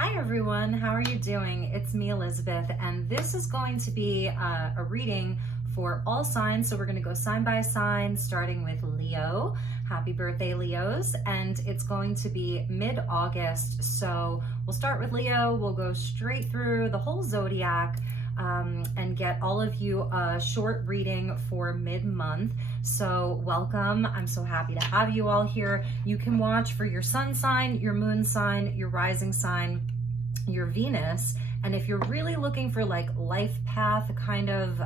Hi everyone, how are you doing? It's me, Elizabeth, and this is going to be a reading for all signs. So we're going to go sign by sign, starting with Leo. Happy birthday, Leos. And it's going to be mid-August. So we'll start with Leo. We'll go straight through the whole zodiac and get all of you a short reading for mid-month. So welcome. I'm so happy to have you all here. You can watch for your sun sign, your moon sign, your rising sign, your Venus. And if you're really looking for like life path kind of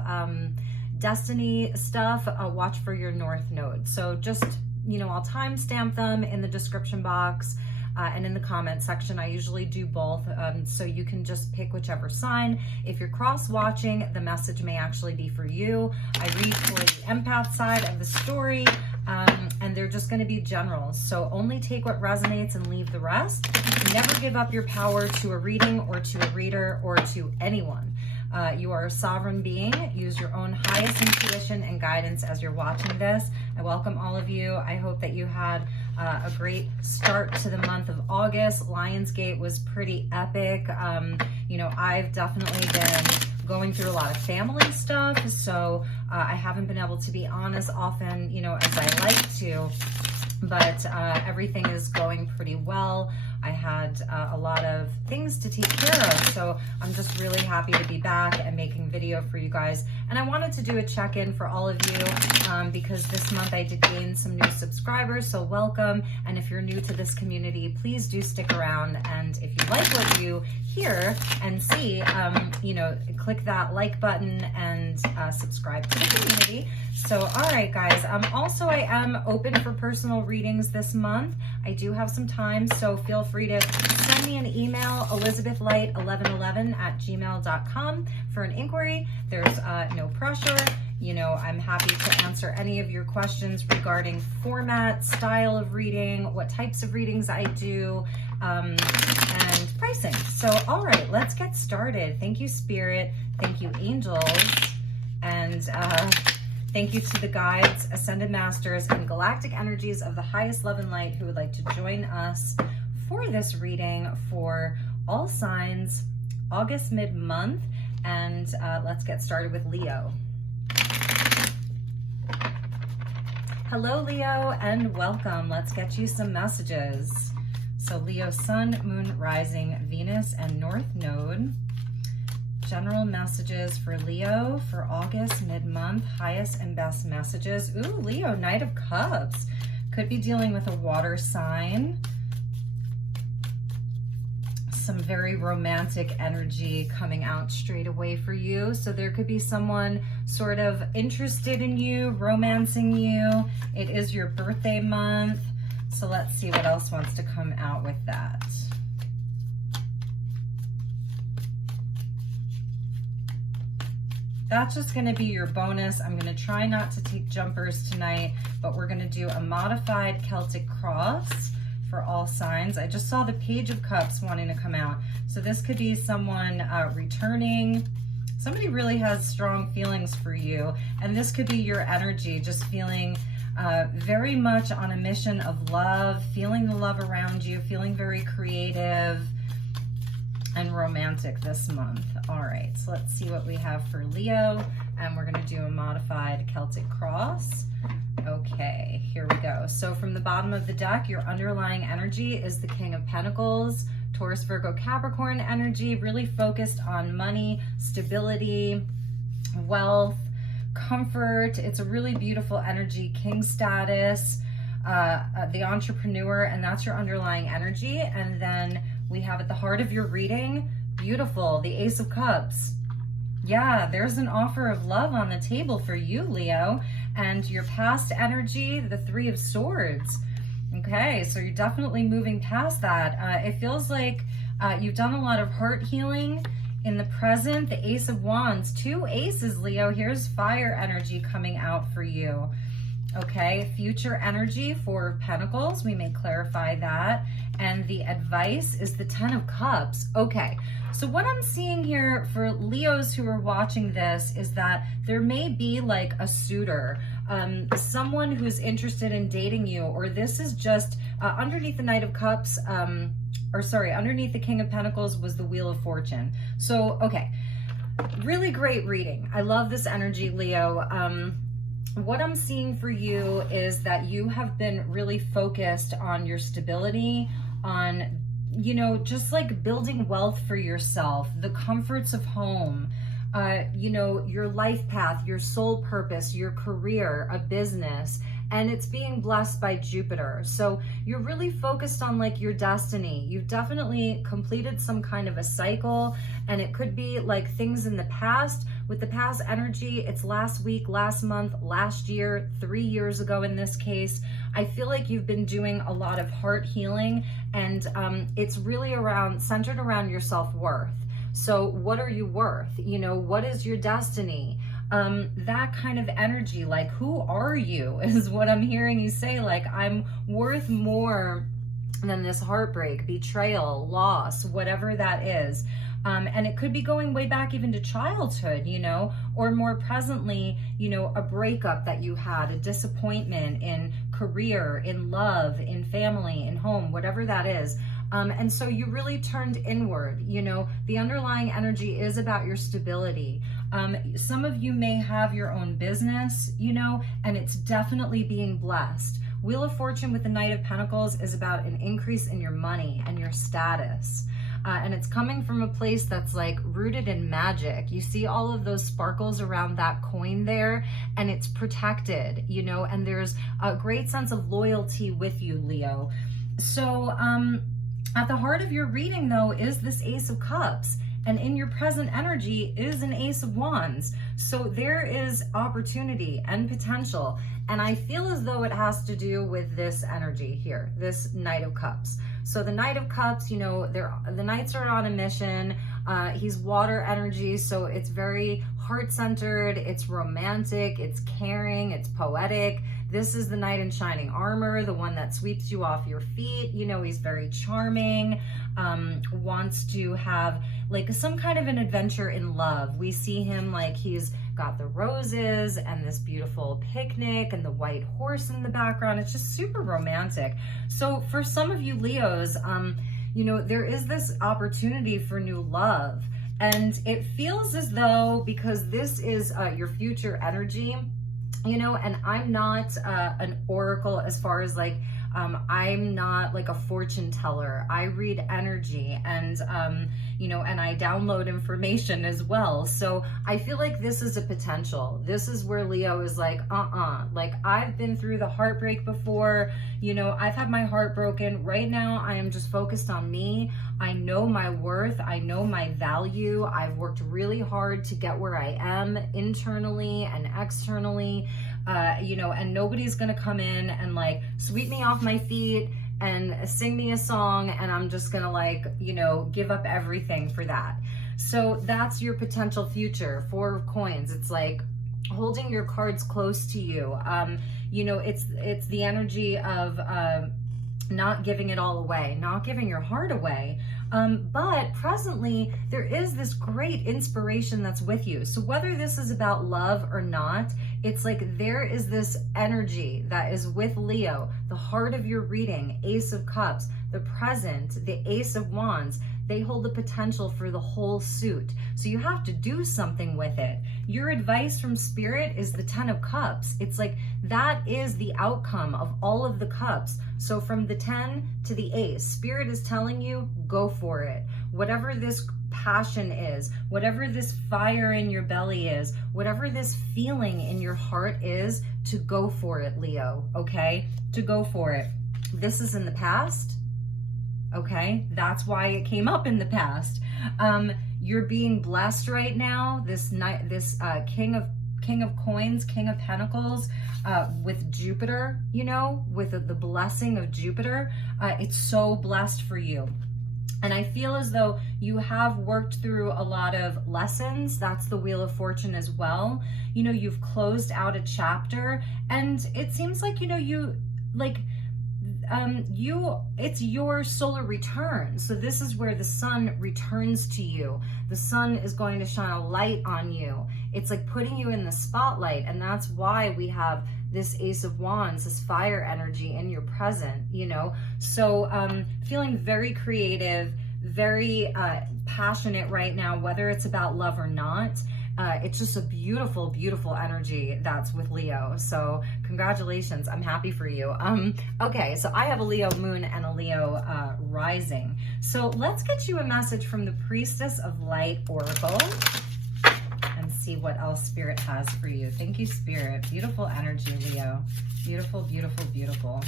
destiny stuff, watch for your north node. So just, you know, I'll timestamp them in the description box and in the comment section. I usually do both, so you can just pick whichever sign. If you're cross watching, the message may actually be for you. I read for the empath side of the story, and they're just going to be generals. So only take what resonates and leave the rest. Never give up your power to a reading or to a reader or to anyone. You are a sovereign being. Use your own highest intuition and guidance as you're watching this. I welcome all of you. I hope that you had a great start to the month of August. Lionsgate was pretty epic. You know, I've definitely been going through a lot of family stuff, so I haven't been able to be on as often, you know, as I like to, but everything is going pretty well. I had a lot of things to take care of, so I'm just really happy to be back and making video for you guys. And I wanted to do a check-in for all of you because this month I did gain some new subscribers, so welcome. And if you're new to this community, please do stick around. And if you like what you hear and see, you know, click that like button and subscribe to the community. So, all right, guys. Also, I am open for personal readings this month. I do have some time, so feel free to send me an email, elizabethlight1111@gmail.com for an inquiry. There's no pressure. You know, I'm happy to answer any of your questions regarding format, style of reading, what types of readings I do, and pricing. So, all right, let's get started. Thank you, Spirit. Thank you, angels. And thank you to the guides, ascended masters, and galactic energies of the highest love and light who would like to join us for this reading for all signs, August mid-month. And let's get started with Leo. Hello, Leo, and welcome. Let's get you some messages. So Leo, sun, moon, rising, Venus, and north node. General messages for Leo for August mid-month, highest and best messages. Ooh, Leo, Knight of Cups. Could be dealing with a water sign. Some very romantic energy coming out straight away for you. So there could be someone sort of interested in you, romancing you. It is your birthday month. So let's see what else wants to come out with that. That's just going to be your bonus. I'm going to try not to take jumpers tonight, but we're going to do a modified Celtic cross for all signs. I just saw the Page of Cups wanting to come out. So this could be someone returning. Somebody really has strong feelings for you. And this could be your energy, just feeling very much on a mission of love, feeling the love around you, feeling very creative and romantic this month. All right, so let's see what we have for Leo. And we're gonna do a modified Celtic cross. Okay, here we go. So from the bottom of the deck, your underlying energy is the King of Pentacles, Taurus, Virgo, Capricorn energy, really focused on money, stability, wealth, comfort. It's a really beautiful energy, king status, the entrepreneur, and that's your underlying energy. And then we have at the heart of your reading, beautiful, the Ace of Cups. Yeah, there's an offer of love on the table for you, Leo. And your past energy, the Three of Swords. Okay, so you're definitely moving past that. It feels like you've done a lot of heart healing in the present. The Ace of Wands, two aces, Leo. Here's fire energy coming out for you. Okay, future energy for Pentacles. We may clarify that. And the advice is the Ten of Cups. Okay, so what I'm seeing here for Leos who are watching this is that there may be like a suitor, someone who's interested in dating you, or this is just Underneath the Knight of Cups, underneath the King of Pentacles was the Wheel of Fortune. So, okay, really great reading. I love this energy, Leo. What I'm seeing for you is that you have been really focused on your stability, on, you know, just like building wealth for yourself, the comforts of home, you know, your life path, your soul purpose, your career, a business, and it's being blessed by Jupiter. So you're really focused on like your destiny. You've definitely completed some kind of a cycle, and it could be like things in the past. With the past energy, it's last week, last month, last year, 3 years ago in this case. I feel like you've been doing a lot of heart healing, and it's really centered around your self-worth. So what are you worth? You know, what is your destiny? That kind of energy, like, who are you, is what I'm hearing you say. Like, I'm worth more than this heartbreak, betrayal, loss, whatever that is. And it could be going way back even to childhood, you know, or more presently, you know, a breakup that you had, a disappointment in career, in love, in family, in home, whatever that is. And so you really turned inward. You know, the underlying energy is about your stability. Some of you may have your own business, you know, and it's definitely being blessed. Wheel of Fortune with the Knight of Pentacles is about an increase in your money and your status. And it's coming from a place that's like rooted in magic. You see all of those sparkles around that coin there, and it's protected, you know, and there's a great sense of loyalty with you, Leo. So at the heart of your reading, though, is this Ace of Cups. And in your present energy is an Ace of Wands. So there is opportunity and potential. And I feel as though it has to do with this energy here, this Knight of Cups. So the Knight of Cups, you know, the Knights are on a mission. He's water energy, so it's very heart-centered, it's romantic, it's caring, it's poetic. This is the Knight in shining armor, the one that sweeps you off your feet. You know, he's very charming, wants to have like some kind of an adventure in love. We see him like he's got the roses and this beautiful picnic and the white horse in the background. It's just super romantic. So for some of you Leos, you know, there is this opportunity for new love. And it feels as though, because this is your future energy, you know, and I'm not an oracle as far as like, I'm not like a fortune teller. I read energy and, you know, and I download information as well. So I feel like this is a potential. This is where Leo is like, like I've been through the heartbreak before, you know, I've had my heart broken. Right now, I am just focused on me. I know my worth. I know my value. I've worked really hard to get where I am internally and externally. You know, and nobody's gonna come in and like sweep me off my feet and sing me a song, and I'm just gonna like, you know, give up everything for that. So that's your potential future. 4 of Coins. It's like holding your cards close to you. You know, it's the energy of not giving it all away, not giving your heart away. But presently, there is this great inspiration that's with you. So whether this is about love or not, it's like there is this energy that is with Leo, the heart of your reading, Ace of Cups, the present, the Ace of Wands. They hold the potential for the whole suit. So you have to do something with it. Your advice from Spirit is the 10 of Cups. It's like that is the outcome of all of the cups. So from the 10 to the Ace, Spirit is telling you, go for it. Whatever this passion is, whatever this fire in your belly is, whatever this feeling in your heart is, to go for it, Leo, okay? To go for it. This is in the past. Okay, that's why it came up in the past. You're being blessed right now. This King of Coins, King of Pentacles, with Jupiter. You know, with the blessing of Jupiter, it's so blessed for you. And I feel as though you have worked through a lot of lessons. That's the Wheel of Fortune as well. You know, you've closed out a chapter, and it seems like, you know, you like. It's your solar return. So this is where the sun returns to you. The sun is going to shine a light on you. It's like putting you in the spotlight. And that's why we have this Ace of Wands, this fire energy in your present, you know? So feeling very creative, very passionate right now, whether it's about love or not. It's just a beautiful, beautiful energy that's with Leo. So congratulations. I'm happy for you. Okay, so I have a Leo moon and a Leo rising. So let's get you a message from the Priestess of Light Oracle and see what else Spirit has for you. Thank you, Spirit. Beautiful energy, Leo. Beautiful, beautiful, beautiful.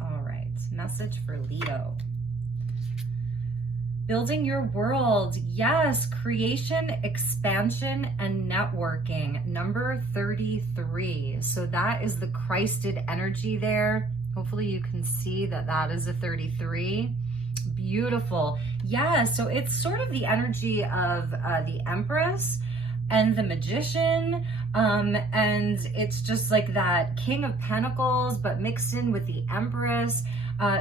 All right, message for Leo. Building your world. Yes, creation, expansion, and networking. Number 33. So that is the Christed energy there. Hopefully you can see that that is a 33. Beautiful. Yeah, so it's sort of the energy of the Empress and the Magician. And it's just like that King of Pentacles, but mixed in with the Empress.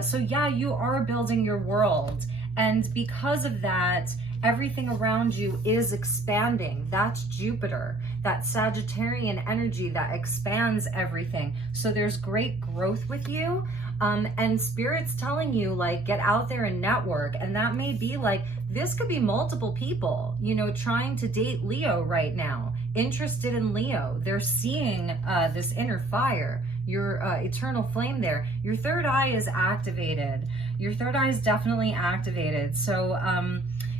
So yeah, you are building your world. And because of that, everything around you is expanding. That's Jupiter, that Sagittarian energy that expands everything. So there's great growth with you. And Spirit's telling you, like, get out there and network. And that may be like, this could be multiple people, you know, trying to date Leo right now, interested in Leo. They're seeing this inner fire, your eternal flame there. Your third eye is activated. Your third eye is definitely activated. So,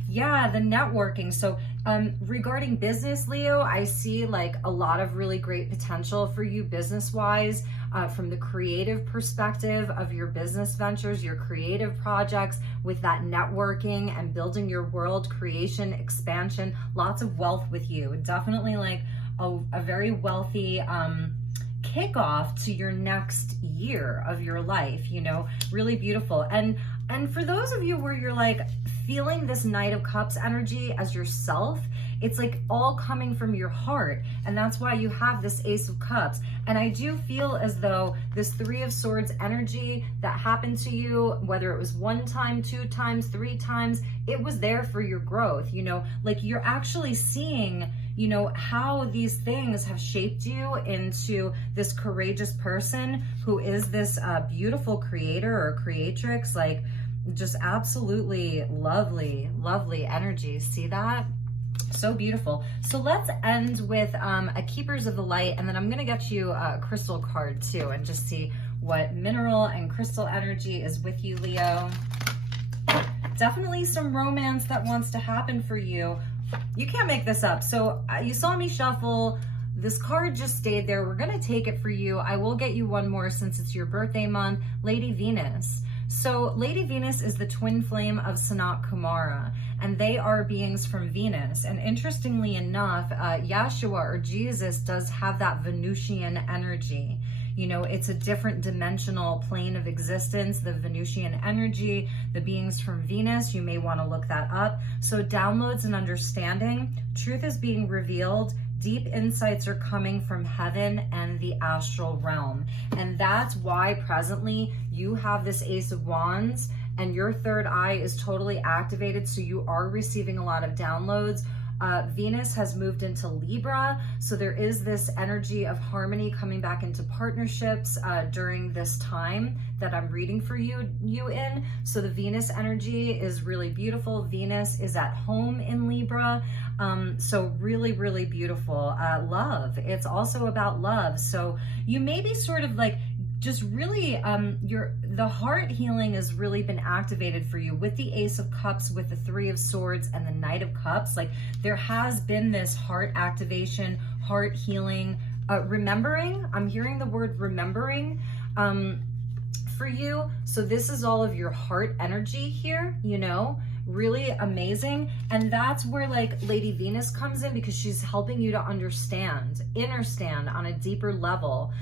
yeah, the networking. So regarding business, Leo, I see like a lot of really great potential for you business-wise, from the creative perspective of your business ventures, your creative projects, with that networking and building your world, creation, expansion, lots of wealth with you. Definitely like a very wealthy kickoff to your next year of your life, you know, really beautiful. And for those of you where you're like feeling this Knight of Cups energy as yourself, it's like all coming from your heart. And that's why you have this Ace of Cups. And I do feel as though this Three of Swords energy that happened to you, whether it was 1 time, 2 times, 3 times, it was there for your growth, you know, like you're actually seeing, you know, how these things have shaped you into this courageous person who is this beautiful creator or creatrix, like just absolutely lovely, lovely energy. See that? So beautiful. So let's end with a Keepers of the Light, and then I'm going to get you a crystal card too and just see what mineral and crystal energy is with you, Leo. Definitely some romance that wants to happen for you. You can't make this up. So you saw me shuffle. This card just stayed there. We're going to take it for you. I will get you one more since it's your birthday month. Lady Venus. So Lady Venus is the twin flame of Sanat Kumara, and they are beings from Venus. And interestingly enough, Yeshua or Jesus does have that Venusian energy. You know, it's a different dimensional plane of existence, the Venusian energy, the beings from Venus. You may want to look that up. So downloads and understanding, truth is being revealed, deep insights are coming from heaven and the astral realm. And that's why presently you have this Ace of Wands and your third eye is totally activated. So you are receiving a lot of downloads. Venus has moved into Libra, so there is this energy of harmony coming back into partnerships during this time that I'm reading for you in. So the Venus energy is really beautiful. Venus is at home in Libra, so really, really beautiful. Love, it's also about love. So you may be sort of like just really the heart healing has really been activated for you with the Ace of Cups, with the Three of Swords and the Knight of Cups. Like there has been this heart activation, heart healing, remembering. I'm hearing the word remembering for you. So this is all of your heart energy here, you know, really amazing. And that's where like Lady Venus comes in, because she's helping you to understand on a deeper level,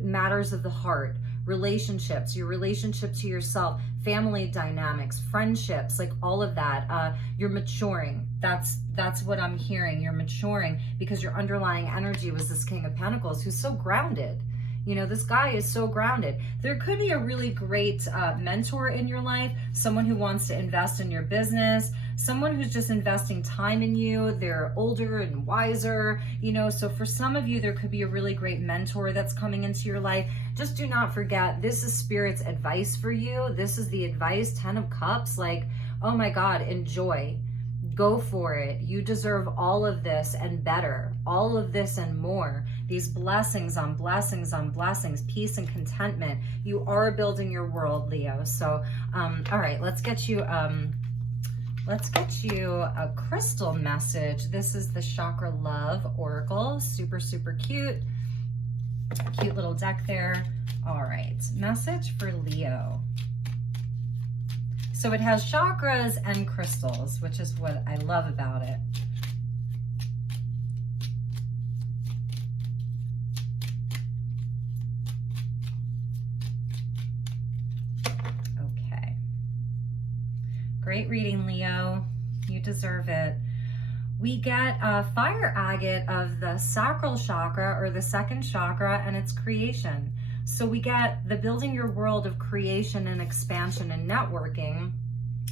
matters of the heart, relationships, your relationship to yourself, family dynamics, friendships, like all of that. You're maturing. That's what I'm hearing. You're maturing because your underlying energy was this King of Pentacles who's so grounded. You know, this guy is so grounded. There could be a really great mentor in your life, someone who wants to invest in your business, someone who's just investing time in you. They're older and wiser, you know, so for some of you, there could be a really great mentor that's coming into your life. Just do not forget, this is Spirit's advice for you. This is the advice, 10 of Cups, like, oh my God, enjoy. Go for it. You deserve all of this and better, all of this and more. These blessings on blessings on blessings, peace and contentment. You are building your world, Leo. So, all right, let's get you a crystal message. This is the Chakra Love Oracle. Super, super cute. Cute little deck there. All right, message for Leo. So it has chakras and crystals, which is what I love about it. Okay. Great reading, Leo. You deserve it. We get a fire agate of the sacral chakra, or the second chakra, and it's creation. So we get the building your world of creation and expansion and networking.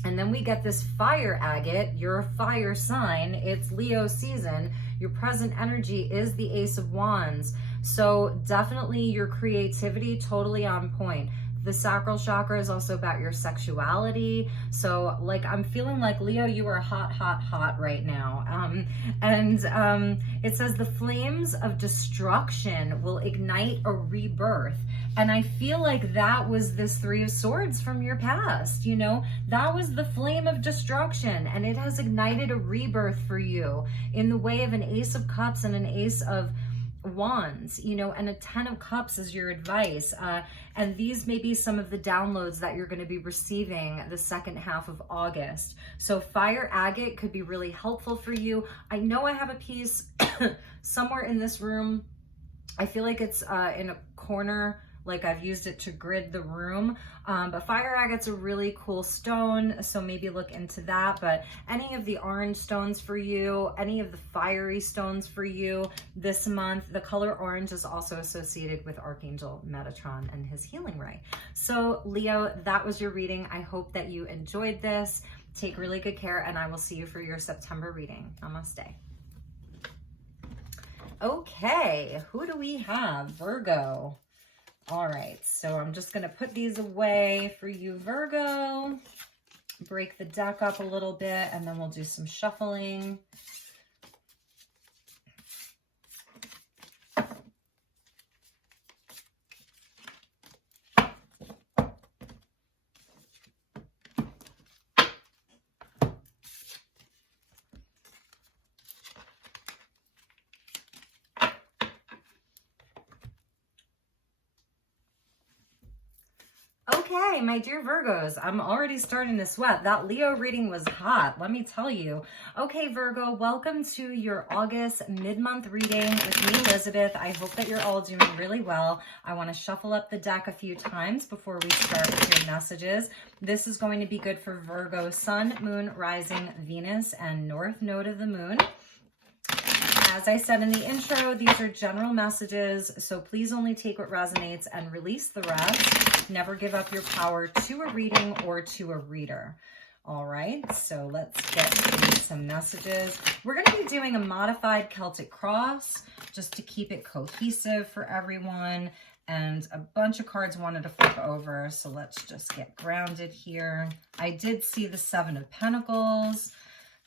And then we get this fire agate, your fire sign. It's Leo season. Your present energy is the Ace of Wands. So definitely your creativity, totally on point. The sacral chakra is also about your sexuality. So like, I'm feeling like, Leo, you are hot, hot, hot right now. It says the flames of destruction will ignite a rebirth. And I feel like that was this Three of Swords from your past, you know, that was the flame of destruction, and it has ignited a rebirth for you in the way of an Ace of Cups and an Ace of Wands, you know, and a 10 of Cups is your advice. And these may be some of the downloads that you're going to be receiving the second half of August. So fire agate could be really helpful for you. I know I have a piece somewhere in this room. I feel like it's in a corner, like I've used it to grid the room, but fire agate's a really cool stone, so maybe look into that. But any of the orange stones for you, any of the fiery stones for you this month, the color orange is also associated with Archangel Metatron and his healing ray. So Leo, that was your reading. I hope that you enjoyed this. Take really good care, and I will see you for your September reading. Namaste. Okay, who do we have? Virgo. All right, so I'm just going to put these away for you, Virgo. Break the deck up a little bit, and then we'll do some shuffling. Okay, my dear Virgos, I'm already starting to sweat. That Leo reading was hot, let me tell you. Okay, Virgo, welcome to your August mid-month reading with me, Elizabeth. I hope that you're all doing really well. I want to shuffle up the deck a few times before we start with your messages. This is going to be good for Virgo, Sun, Moon, Rising, Venus, and North Node of the Moon. As I said in the intro, these are general messages, so please only take what resonates and release the rest. Never give up your power to a reading or to a reader. All right, so let's get to some messages. We're going to be doing a modified Celtic cross just to keep it cohesive for everyone. And a bunch of cards wanted to flip over, so let's just get grounded here. I did see the Seven of Pentacles.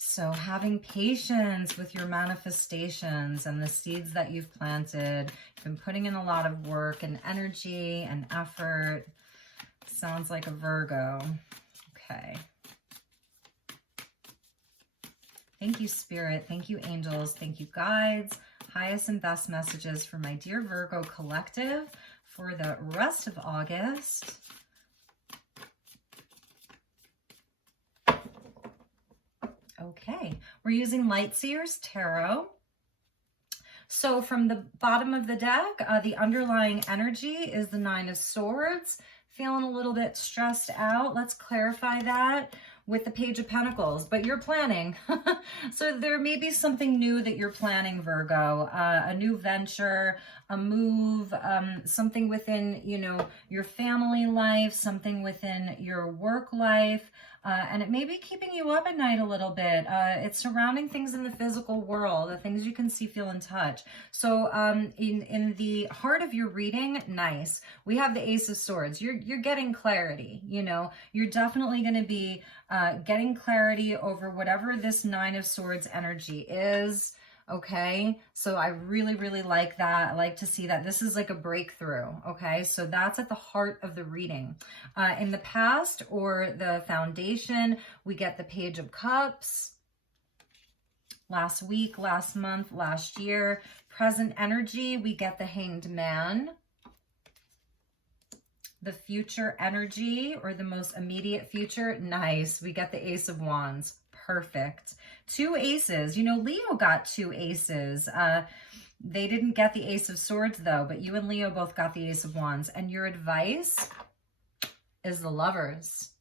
So having patience with your manifestations and the seeds that you've planted. You've been putting in a lot of work and energy and effort. Sounds like a Virgo. Okay. Thank you, Spirit. Thank you, angels. Thank you, guides. Highest and best messages for my dear Virgo collective for the rest of August. Okay, we're using Lightseers Tarot. So from the bottom of the deck, the underlying energy is the Nine of Swords. Feeling a little bit stressed out. Let's clarify that with the Page of Pentacles, but you're planning. So there may be something new that you're planning, Virgo, a new venture, a move, something within, you know, your family life, something within your work life. and it may be keeping you up at night a little bit. It's surrounding things in the physical world, the things you can see, feel, and touch. So in the heart of your reading, nice. We have the Ace of Swords. You're getting clarity. You know, you're definitely going to be getting clarity over whatever this Nine of Swords energy is. Okay, so I really, really like that. I like to see that. This is like a breakthrough. Okay, so that's at the heart of the reading. In the past or the foundation, we get the Page of Cups. Last week, last month, last year. Present energy, we get the Hanged Man. The future energy, or the most immediate future, nice. We get the Ace of Wands. Perfect. 2 aces. You know, Leo got 2 aces. They didn't get the Ace of Swords, though, but you and Leo both got the Ace of Wands. And your advice is the Lovers.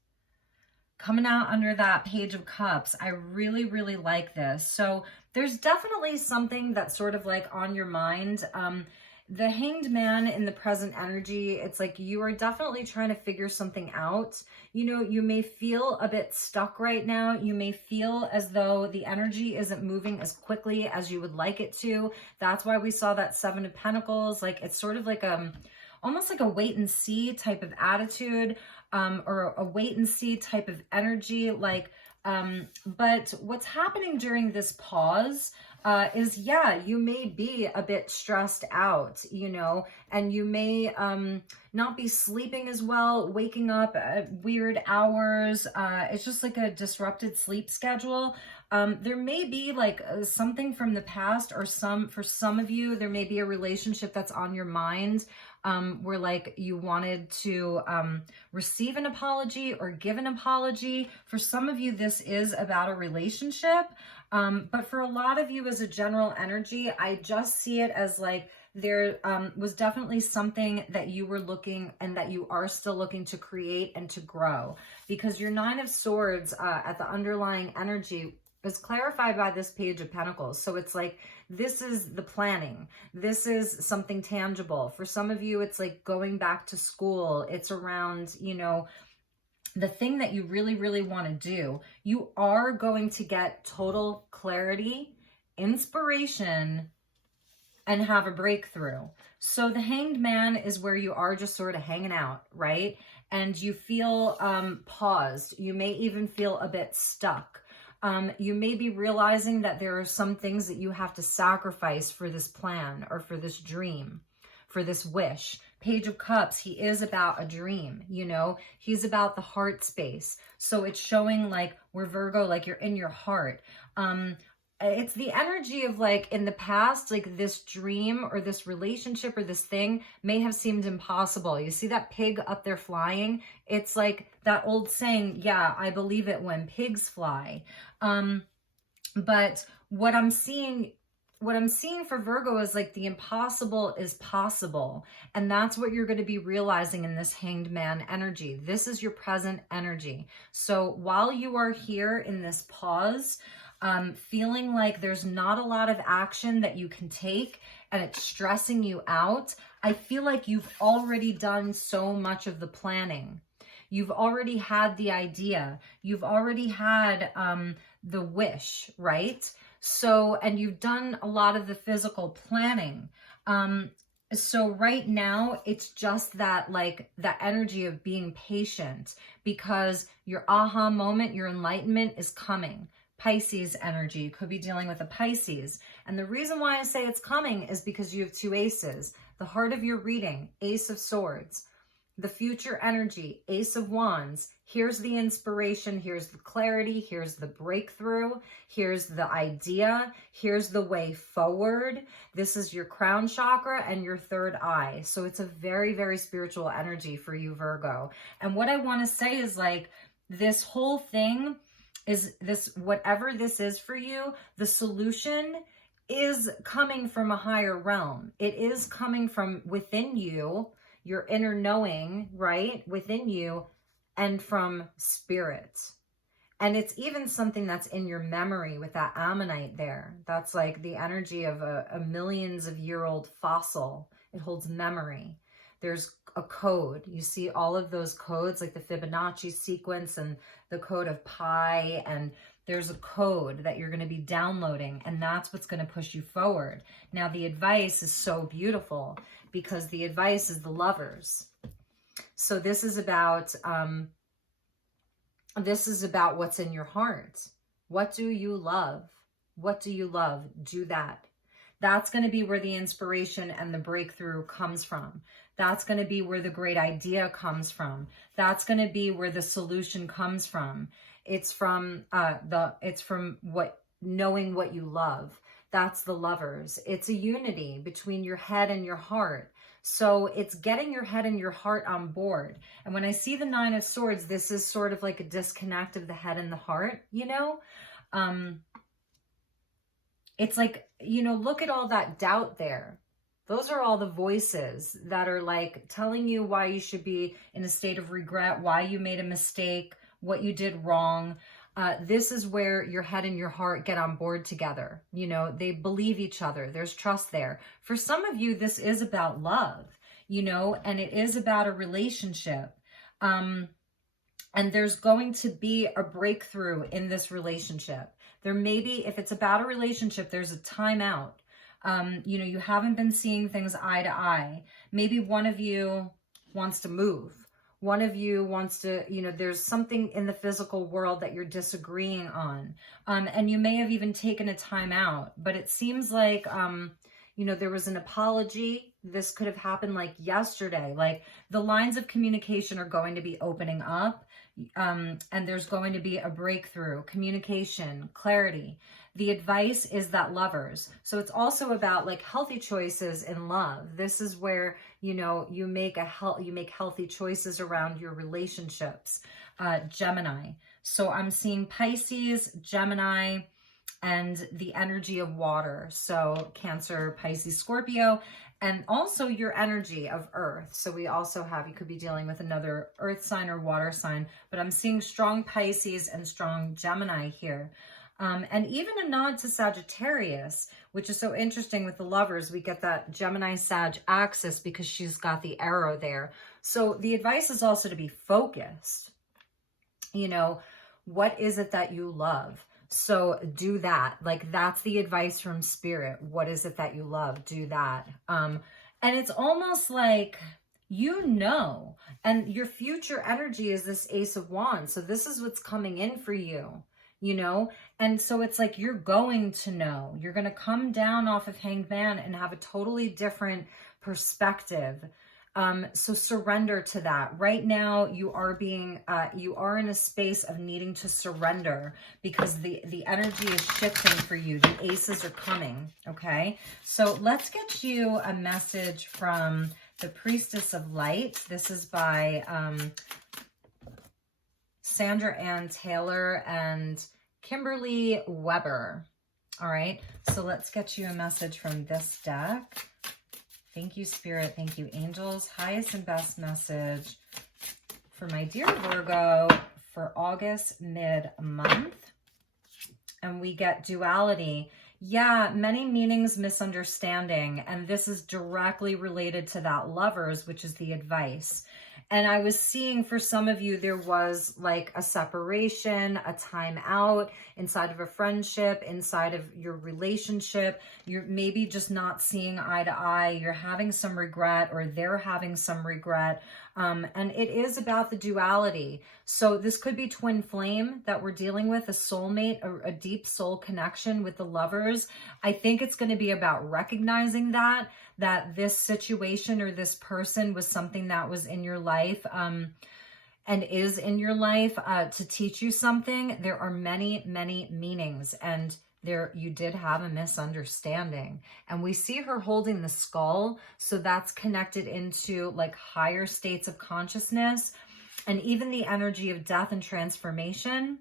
Coming out under that Page of Cups. I really, really like this. So there's definitely something that's sort of like on your mind. The Hanged Man in the present energy, it's like you are definitely trying to figure something out. You know, you may feel a bit stuck right now. You may feel as though the energy isn't moving as quickly as you would like it to. That's why we saw that Seven of Pentacles. Like, it's sort of like almost like a wait and see type of attitude, or a wait and see type of energy. Like, but what's happening during this pause is, yeah, you may be a bit stressed out, you know, and you may not be sleeping as well, waking up at weird hours. It's just like a disrupted sleep schedule. There may be like something from the past, or for some of you, there may be a relationship that's on your mind, where like you wanted to receive an apology or give an apology. For some of you, this is about a relationship. But for a lot of you as a general energy, I just see it as like there was definitely something that you were looking, and that you are still looking to create and to grow, because your Nine of Swords at the underlying energy is clarified by this Page of Pentacles. So it's like, this is the planning. This is something tangible. For some of you, it's like going back to school. It's around, you know, the thing that you really, really want to do. You are going to get total clarity, inspiration, and have a breakthrough. So the Hanged Man is where you are just sort of hanging out, right? And you feel paused. You may even feel a bit stuck. You may be realizing that there are some things that you have to sacrifice for this plan, or for this dream, for this wish. Page of Cups, he is about a dream, you know, he's about the heart space. So it's showing like, we're Virgo, like you're in your heart. It's the energy of like, in the past, like this dream or this relationship or this thing may have seemed impossible. You see that pig up there flying? It's like that old saying, yeah, I believe it when pigs fly. But what I'm seeing for Virgo is like the impossible is possible. And that's what you're going to be realizing in this Hanged Man energy. This is your present energy. So while you are here in this pause, feeling like there's not a lot of action that you can take and it's stressing you out, I feel like you've already done so much of the planning. You've already had the idea. You've already had the wish, right? So, and you've done a lot of the physical planning. So right now, it's just that, like, that energy of being patient, because your aha moment, your enlightenment is coming. Pisces energy, you could be dealing with a Pisces. And the reason why I say it's coming is because you have 2 aces. The heart of your reading, Ace of Swords. The future energy, Ace of Wands. Here's the inspiration, here's the clarity, here's the breakthrough, here's the idea, here's the way forward. This is your crown chakra and your third eye. So it's a very, very spiritual energy for you, Virgo. And what I want to say is, like, this whole thing is this, whatever this is for you, the solution is coming from a higher realm. It is coming from within you, your inner knowing, right? Within you, and from spirit. And it's even something that's in your memory with that ammonite there. That's like the energy of a millions of year old fossil. It holds memory. there's a code. You see all of those codes, like the Fibonacci sequence and the code of pi, and there's a code that you're going to be downloading, and that's what's going to push you forward. Now, the advice is so beautiful because the advice is the Lovers. So this is about what's in your heart. What do you love? What do you love? Do that. That's going to be where the inspiration and the breakthrough comes from. That's going to be where the great idea comes from. That's going to be where the solution comes from. It's from knowing what you love. That's the Lovers. It's a unity between your head and your heart. So it's getting your head and your heart on board. And when I see the Nine of Swords, this is sort of like a disconnect of the head and the heart, you know? It's like, you know, look at all that doubt there. Those are all the voices that are like telling you why you should be in a state of regret, why you made a mistake, what you did wrong. This is where your head and your heart get on board together. You know, they believe each other. There's trust there. For some of you, this is about love, you know, and it is about a relationship. And there's going to be a breakthrough in this relationship. There may be, if it's about a relationship, there's a timeout. You know, you haven't been seeing things eye to eye. Maybe one of you wants to move. One of you wants to, you know, there's something in the physical world that you're disagreeing on. And you may have even taken a time out, but it seems like, you know, there was an apology. This could have happened like yesterday. Like the lines of communication are going to be opening up, and there's going to be a breakthrough, communication, clarity. The advice is that Lovers. So it's also about like healthy choices in love. This is where, you know, you make healthy choices around your relationships. Gemini. So I'm seeing Pisces, Gemini, and the energy of water. So Cancer, Pisces, Scorpio, and also your energy of Earth. So we also have, you could be dealing with another Earth sign or water sign, but I'm seeing strong Pisces and strong Gemini here. And even a nod to Sagittarius, which is so interesting with the Lovers. We get that Gemini-Sag axis because she's got the arrow there. So the advice is also to be focused. You know, what is it that you love? So do that. Like that's the advice from Spirit. What is it that you love? Do that. And it's almost like, you know, and your future energy is this Ace of Wands. So this is what's coming in for you. You know, and so it's like you're going to know. You're going to come down off of Hanged Man and have a totally different perspective. So surrender to that. Right now, you are in a space of needing to surrender because the energy is shifting for you. The aces are coming. Okay, so let's get you a message from the Priestess of Light. This is by Sandra Ann Taylor and Kimberly Weber. All right, so let's get you a message from this deck. Thank you, Spirit. Thank you, angels. Highest and best message for my dear Virgo for August mid-month. And we get duality. Yeah, many meanings, misunderstanding. And this is directly related to that Lovers, which is the advice. And I was seeing for some of you, there was like a separation, a time out inside of a friendship, inside of your relationship. You're maybe just not seeing eye to eye. You're having some regret, or they're having some regret. And it is about the duality. So this could be twin flame that we're dealing with, a soulmate, a deep soul connection with the Lovers. I think it's going to be about recognizing that this situation or this person was something that was in your life and is in your life to teach you something. There are many, many meanings, and there you did have a misunderstanding. And we see her holding the skull, so that's connected into like higher states of consciousness and even the energy of death and transformation.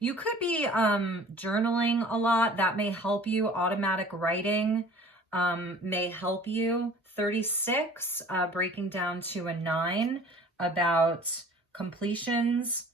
You could be journaling a lot. That may help you. Automatic writing may help you. 36, breaking down to a 9, about completions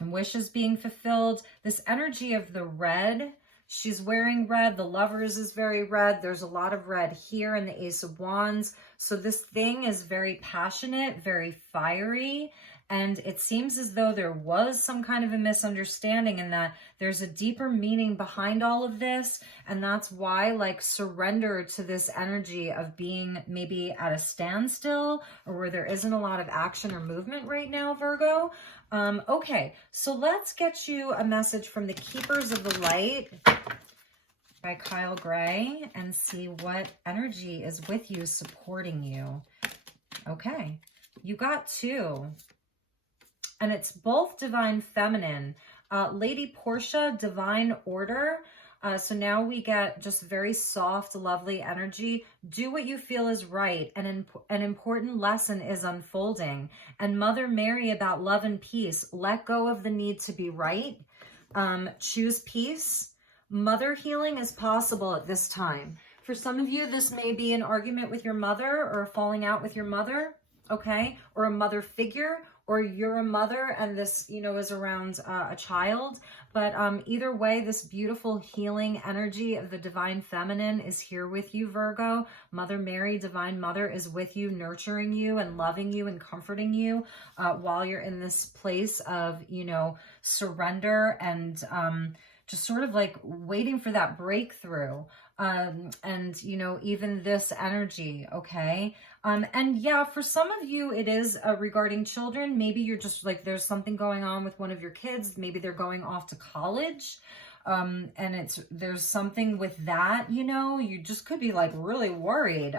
and wishes being fulfilled. This energy of the red She's wearing red. The Lovers is very red. There's a lot of red here in the Ace of Wands. So this thing is very passionate, very fiery. And it seems as though there was some kind of a misunderstanding and that there's a deeper meaning behind all of this. And that's why, like, surrender to this energy of being maybe at a standstill or where there isn't a lot of action or movement right now, Virgo. Okay, so let's get you a message from the Keepers of the Light by Kyle Gray and see what energy is with you, supporting you. Okay, you got 2. And it's both divine feminine. Lady Portia, divine order. So now we get just very soft, lovely energy. Do what you feel is right. And an important lesson is unfolding. And Mother Mary about love and peace. Let go of the need to be right. Choose peace. Mother healing is possible at this time. For some of you, this may be an argument with your mother or a falling out with your mother, okay? Or a mother figure, or you're a mother and this, you know, is around a child. But either way, this beautiful healing energy of the divine feminine is here with you, Virgo. Mother Mary, Divine Mother, is with you, nurturing you and loving you and comforting you while you're in this place of, you know, surrender and just sort of like waiting for that breakthrough. And, you know, even this energy, okay? And yeah, for some of you, it is regarding children. Maybe you're just like, there's something going on with one of your kids. Maybe they're going off to college. And there's something with that, you know, you just could be like really worried.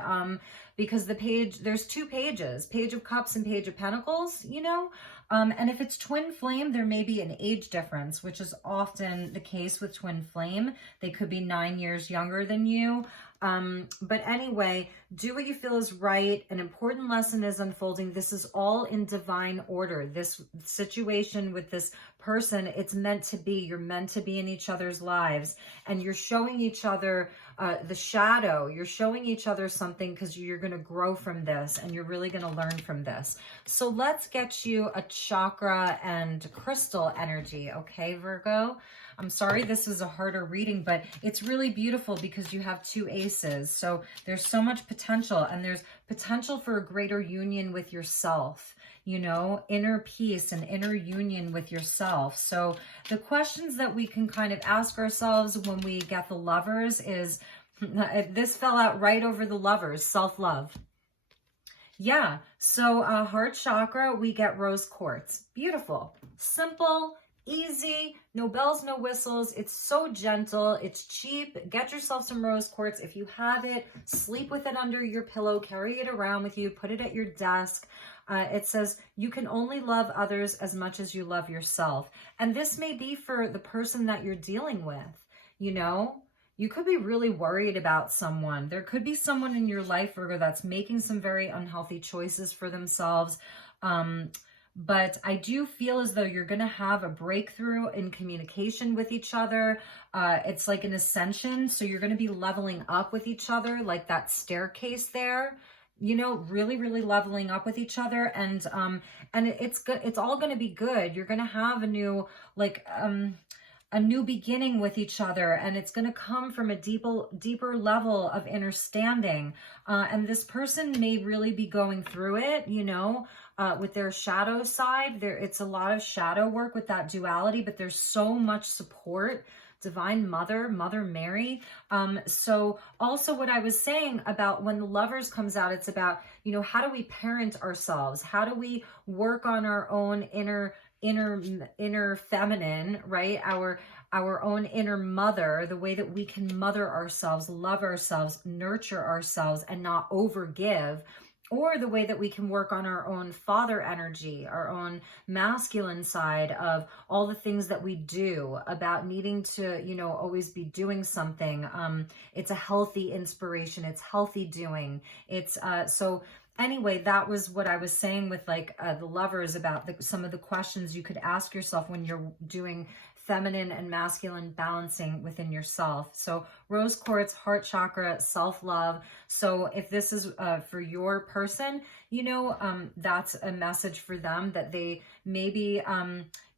Because there's 2 pages, Page of Cups and Page of Pentacles, you know? And if it's twin flame, there may be an age difference, which is often the case with twin flame. They could be 9 years younger than you. But anyway, do what you feel is right. An important lesson is unfolding. This is all in divine order. This situation with this person, it's meant to be. You're meant to be in each other's lives. And you're showing each other the shadow. You're showing each other something because you're going to grow from this and you're really going to learn from this. So let's get you a chakra and crystal energy. Okay, Virgo? I'm sorry this is a harder reading, but it's really beautiful because you have 2 aces. So there's so much potential, and there's potential for a greater union with yourself, you know, inner peace and inner union with yourself. So the questions that we can kind of ask ourselves when we get the Lovers is, this fell out right over the Lovers, self-love. Yeah, so heart chakra, we get rose quartz. Beautiful, simple, easy, no bells, no whistles. It's so gentle. It's cheap. Get yourself some rose quartz. If you have it, sleep with it under your pillow, carry it around with you, put it at your desk. It says, you can only love others as much as you love yourself. And this may be for the person that you're dealing with, you know? You could be really worried about someone. There could be someone in your life, Virgo, that's making some very unhealthy choices for themselves. But I do feel as though you're going to have a breakthrough in communication with each other. It's like an ascension. So you're going to be leveling up with each other, like that staircase there, you know, really, really leveling up with each other. And it's good. It's all going to be good. You're going to have a new, like, a new beginning with each other, and it's going to come from a deeper level of understanding. And this person may really be going through it, you know, with their shadow side. It's a lot of shadow work with that duality, but there's so much support. Divine Mother, Mother Mary. So also what I was saying about when the Lovers comes out, it's about, you know, how do we parent ourselves? How do we work on our own inner feminine, right? Our own inner mother, the way that we can mother ourselves, love ourselves, nurture ourselves, and not overgive, or the way that we can work on our own father energy, our own masculine side of all the things that we do, about needing to, you know, always be doing something. It's a healthy inspiration. It's healthy doing. It's so anyway, that was what I was saying with like the Lovers about some of the questions you could ask yourself when you're doing feminine and masculine balancing within yourself. So rose quartz, heart chakra, self-love. So if this is for your person, you know, that's a message for them that they maybe,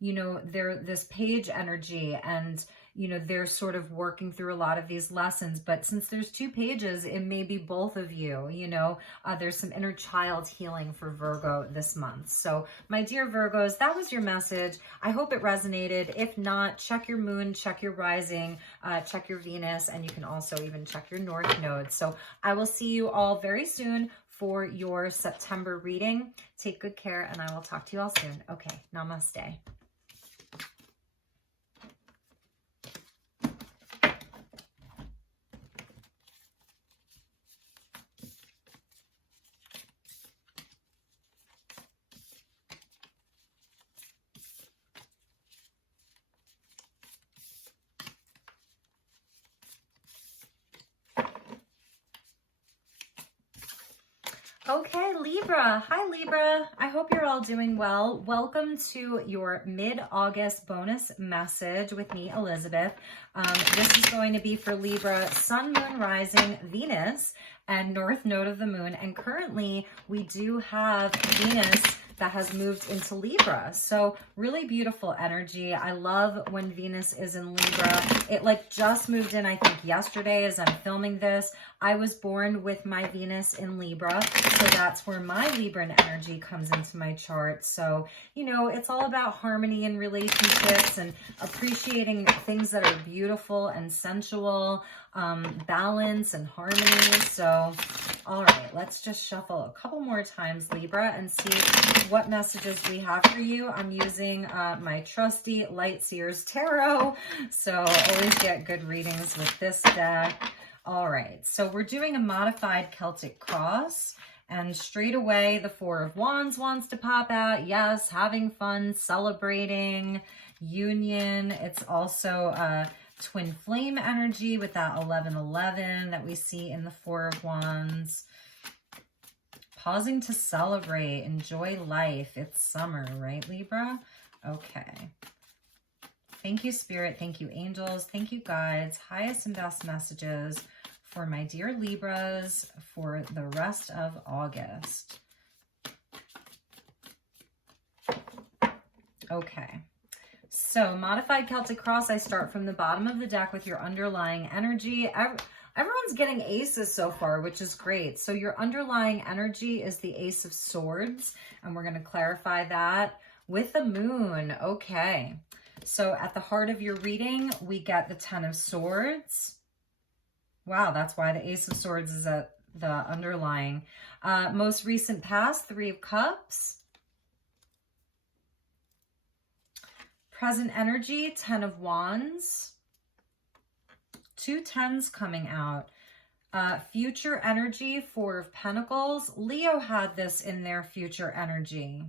you know, they're this page energy, and you know, they're sort of working through a lot of these lessons. But since there's 2 pages, it may be both of you, you know. There's some inner child healing for Virgo this month. So my dear Virgos, that was your message. I hope it resonated. If not, check your moon, check your rising, check your Venus, and you can also even check your North Node. So I will see you all very soon for your September reading. Take good care, and I will talk to you all soon. Okay, namaste. Okay, Libra. Hi, Libra. I hope you're all doing well. Welcome to your mid-August bonus message with me, Elizabeth. This is going to be for Libra, Sun, Moon, Rising, Venus, and North Node of the Moon. And currently, we do have Venus that has moved into Libra. So really beautiful energy. I love when Venus is in Libra. It like just moved in, I think yesterday as I'm filming this. I was born with my Venus in Libra. So that's where my Libran energy comes into my chart. So, you know, it's all about harmony in relationships and appreciating things that are beautiful and sensual, balance and harmony. So, all right, let's just shuffle a couple more times, Libra, and see what messages we have for you. I'm using my trusty Light Seers Tarot, so always get good readings with this deck. All right, so we're doing a modified Celtic cross, and straight away the Four of Wands wants to pop out. Yes, having fun, celebrating, union. It's also twin flame energy with that 1111 that we see in the Four of Wands. Pausing to celebrate, enjoy life. It's summer, right, Libra? Okay. Thank you, Spirit. Thank you, angels. Thank you, guides. Highest and best messages for my dear Libras for the rest of August. Okay. So modified Celtic cross, I start from the bottom of the deck with your underlying energy. Everyone's getting aces so far, which is great. So your underlying energy is the Ace of Swords, and we're going to clarify that with the moon. Okay. So at the heart of your reading, we get the Ten of Swords. Wow, that's why the Ace of Swords is at the underlying. Most recent past, Three of Cups. Present energy, Ten of Wands. 2 tens coming out. Future energy, Four of Pentacles. Leo had this in their future energy.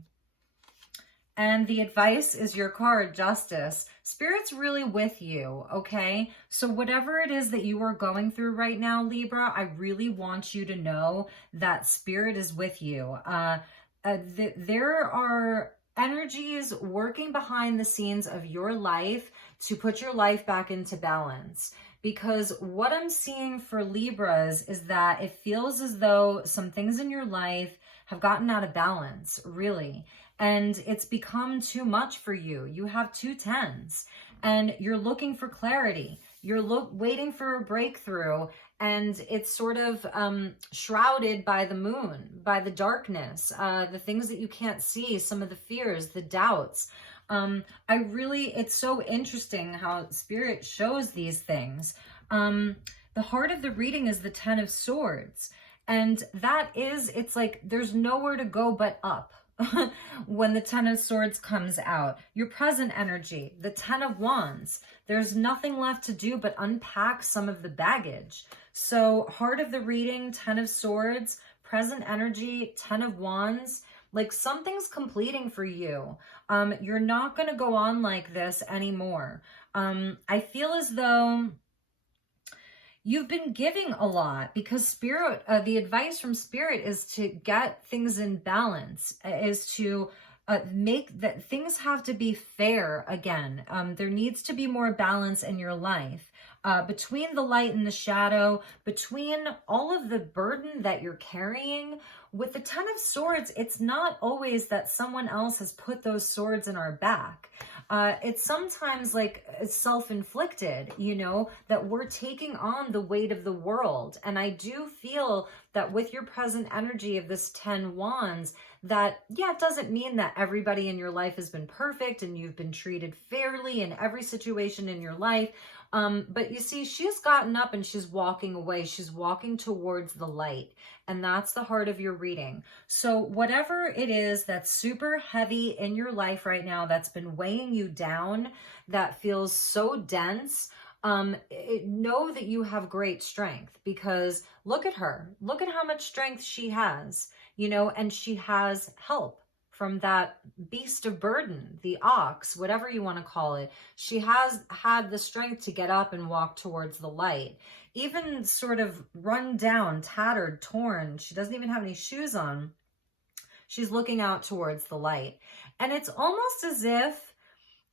And the advice is your card, Justice. Spirit's really with you, okay? So whatever it is that you are going through right now, Libra, I really want you to know that Spirit is with you. There are energies working behind the scenes of your life to put your life back into balance. Because what I'm seeing for Libras is that it feels as though some things in your life have gotten out of balance, really. And it's become too much for you. You have 2 tens and you're looking for clarity. You're waiting for a breakthrough, and it's sort of shrouded by the moon, by the darkness, the things that you can't see, some of the fears, the doubts. It's so interesting how Spirit shows these things. The heart of the reading is the Ten of Swords. And it's like there's nowhere to go but up. When the Ten of Swords comes out, your present energy, the Ten of Wands, there's nothing left to do but unpack some of the baggage. So heart of the reading, Ten of Swords, present energy, Ten of Wands, like something's completing for you. You're not going to go on like this anymore. I feel as though you've been giving a lot, because Spirit, the advice from Spirit is to get things in balance, is to make that things have to be fair again. There needs to be more balance in your life. between the light and the shadow, between all of the burden that you're carrying. With the Ten of Swords, it's not always that someone else has put those swords in our back. It's sometimes like self-inflicted, you know, that we're taking on the weight of the world. And I do feel that with your present energy of this 10 wands, that, yeah, it doesn't mean that everybody in your life has been perfect and you've been treated fairly in every situation in your life. But you see, she's gotten up and she's walking away. She's walking towards the light. And that's the heart of your reading. So whatever it is that's super heavy in your life right now, that's been weighing you down, that feels so dense, know that you have great strength, because look at her. Look at how much strength she has, you know, and she has help from that beast of burden, the ox, whatever you want to call it. She has had the strength to get up and walk towards the light. Even sort of run down, tattered, torn. She doesn't even have any shoes on. She's looking out towards the light. And it's almost as if,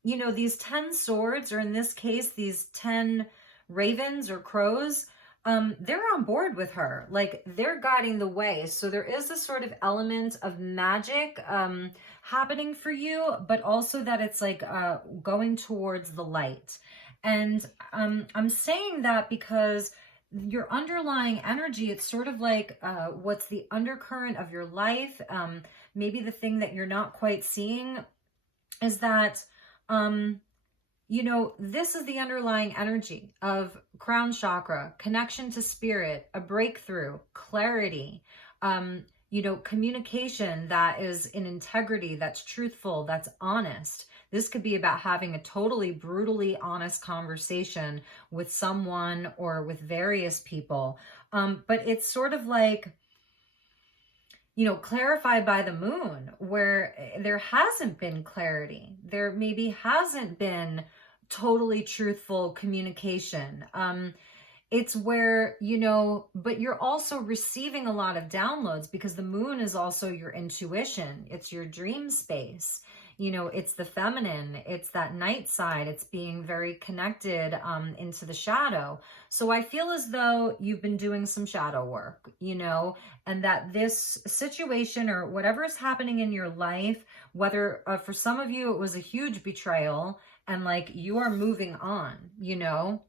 you know, these 10 swords, or in this case, these 10 ravens or crows, they're on board with her. Like, they're guiding the way. So there is a sort of element of magic happening for you, but also that it's like going towards the light. And I'm saying that because your underlying energy, it's sort of like what's the undercurrent of your life. Maybe the thing that you're not quite seeing is that, you know, this is the underlying energy of crown chakra, connection to spirit, a breakthrough, clarity, you know, communication that is in integrity, that's truthful, that's honest. This could be about having a totally brutally honest conversation with someone or with various people. But it's sort of like, you know, clarified by the moon, where there hasn't been clarity. There maybe hasn't been totally truthful communication. It's where, you know, but you're also receiving a lot of downloads, because the moon is also your intuition. It's your dream space. You know, it's the feminine, it's that night side, it's being very connected into the shadow. So I feel as though you've been doing some shadow work, you know, and that this situation or whatever is happening in your life, whether for some of you it was a huge betrayal and like you are moving on, you know,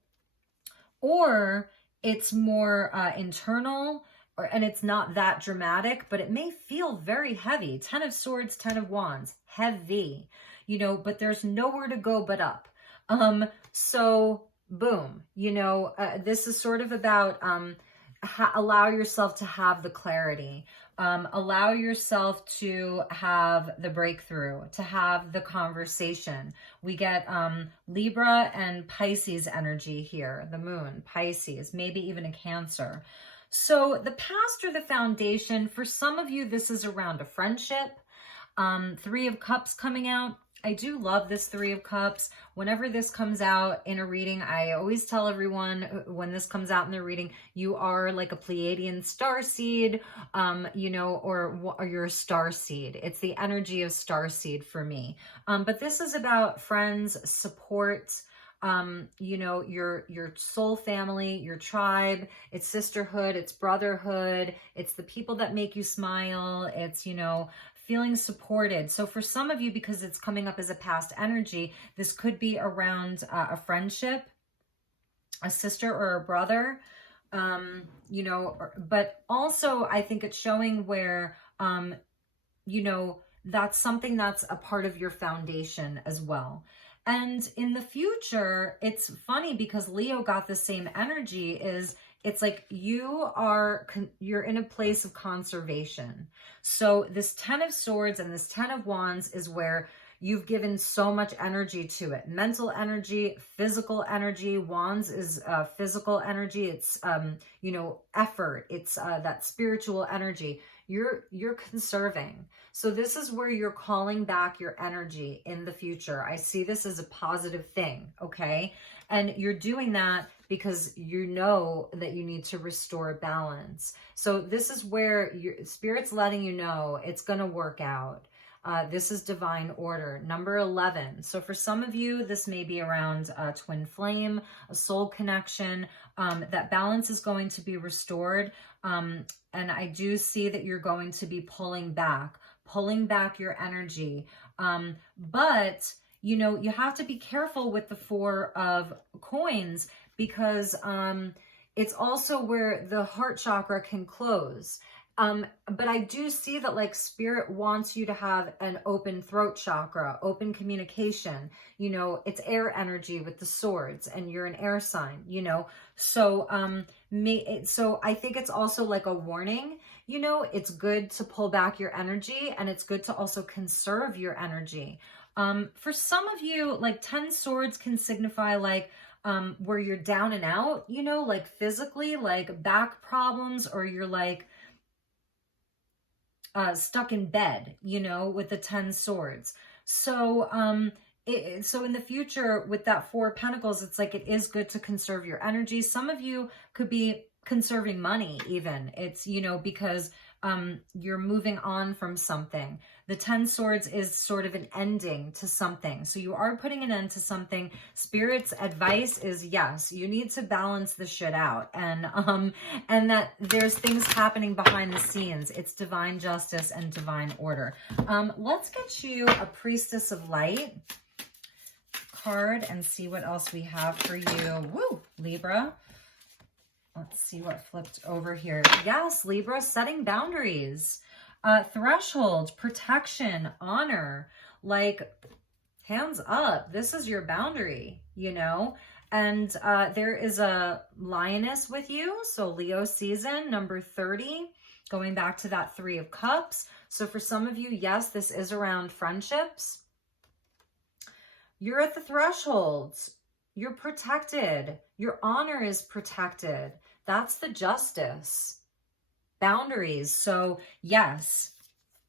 or it's more internal, and it's not that dramatic, but it may feel very heavy. 10 of Swords, 10 of Wands, heavy, you know, but there's nowhere to go but up. So boom, you know, this is sort of about allow yourself to have the clarity, allow yourself to have the breakthrough, to have the conversation. We get Libra and Pisces energy here, the moon, Pisces, maybe even a Cancer. So the past or the foundation, for some of you, this is around a friendship. 3 of Cups coming out. I do love this 3 of Cups. Whenever this comes out in a reading, I always tell everyone when this comes out in their reading, you are like a Pleiadian starseed, you know, or you're a starseed. It's the energy of starseed for me. But this is about friends, support, you know, your soul family, your tribe, it's sisterhood, it's brotherhood, it's the people that make you smile, it's, you know, feeling supported. So for some of you, because it's coming up as a past energy, this could be around a friendship, a sister or a brother, you know, but also I think it's showing where, you know, that's something that's a part of your foundation as well. And in the future, it's funny because Leo got the same energy. It's like you're in a place of conservation. So this 10 of Swords and this 10 of Wands is where you've given so much energy to it. Mental energy, physical energy. Wands is physical energy. It's, you know, effort. It's that spiritual energy. You're conserving. So this is where you're calling back your energy in the future. I see this as a positive thing, okay? And you're doing that because you know that you need to restore balance. So this is where your spirit's letting you know it's going to work out. This is divine order. Number 11. So for some of you, this may be around twin flame, a soul connection. That balance is going to be restored. And I do see that you're going to be pulling back your energy. But, you know, you have to be careful with the Four of Coins, because it's also where the heart chakra can close. But I do see that, like, spirit wants you to have an open throat chakra, open communication. You know, it's air energy with the swords, and you're an air sign, you know. So, so I think it's also like a warning, you know. It's good to pull back your energy, and it's good to also conserve your energy. For some of you, like 10 swords can signify like, where you're down and out, you know, like physically, like back problems, or you're like, stuck in bed, you know, with the 10 swords. So, so in the future with that Four of Pentacles, it's like, it is good to conserve your energy. Some of you could be conserving money even. It's, you know, because you're moving on from something. The 10 swords is sort of an ending to something. So you are putting an end to something. Spirit's advice is, yes, you need to balance the shit out. And that there's things happening behind the scenes. It's divine justice and divine order. Let's get you a Priestess of Light card and see what else we have for you. Woo, Libra. Let's see what flipped over here. Yes, Libra, setting boundaries, threshold, protection, honor, like hands up. This is your boundary, you know, and there is a lioness with you. So Leo season, number 30, going back to that 3 of Cups. So for some of you, yes, this is around friendships. You're at the threshold. You're protected. Your honor is protected. That's the justice. Boundaries. So yes,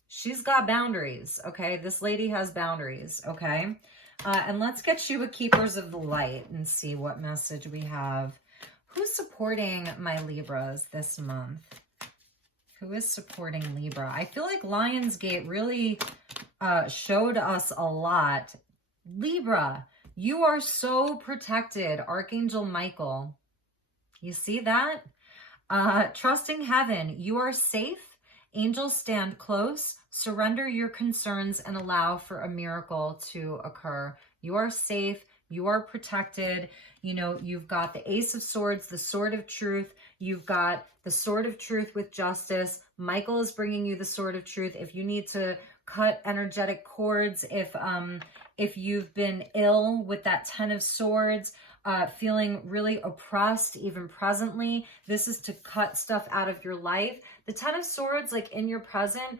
she's got boundaries. Okay. This lady has boundaries. Okay. And let's get you a Keepers of the Light and see what message we have. Who's supporting my Libras this month? Who is supporting Libra? I feel like Lionsgate really showed us a lot. Libra, you are so protected. Archangel Michael. You see that? Trusting heaven. You are safe. Angels stand close. Surrender your concerns and allow for a miracle to occur. You are safe. You are protected. You know, you've got the Ace of Swords, the Sword of Truth. You've got the Sword of Truth with justice. Michael is bringing you the Sword of Truth. If you need to cut energetic cords, if you've been ill with that 10 of Swords, feeling really oppressed even presently, this is to cut stuff out of your life. The 10 of Swords, like in your present,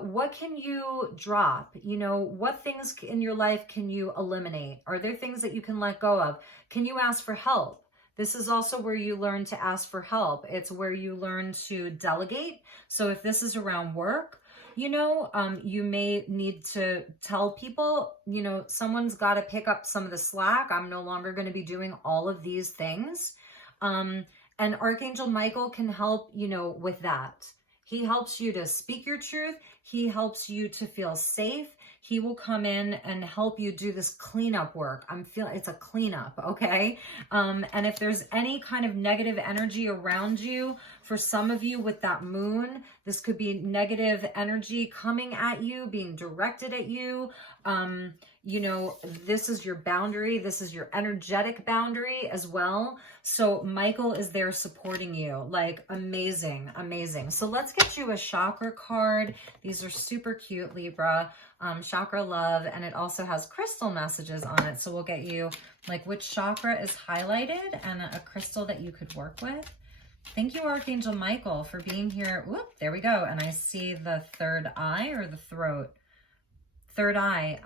what can you drop? You know, what things in your life can you eliminate? Are there things that you can let go of? Can you ask for help? This is also where you learn to ask for help. It's where you learn to delegate. So if this is around work, you know, you may need to tell people, you know, someone's got to pick up some of the slack. I'm no longer going to be doing all of these things. And Archangel Michael can help, you know, with that. He helps you to speak your truth. He helps you to feel safe. He will come in and help you do this cleanup work. I'm feeling it's a cleanup, okay? And if there's any kind of negative energy around you, for some of you with that moon, this could be negative energy coming at you, being directed at you. You know, this is your boundary. This is your energetic boundary as well. So Michael is there supporting you. Like, amazing, amazing. So let's get you a chakra card. These are super cute, Libra. Chakra love, and it also has crystal messages on it. So we'll get you like which chakra is highlighted and a crystal that you could work with. Thank you, Archangel Michael, for being here. Whoop, there we go. And I see the third eye or the throat. Third eye.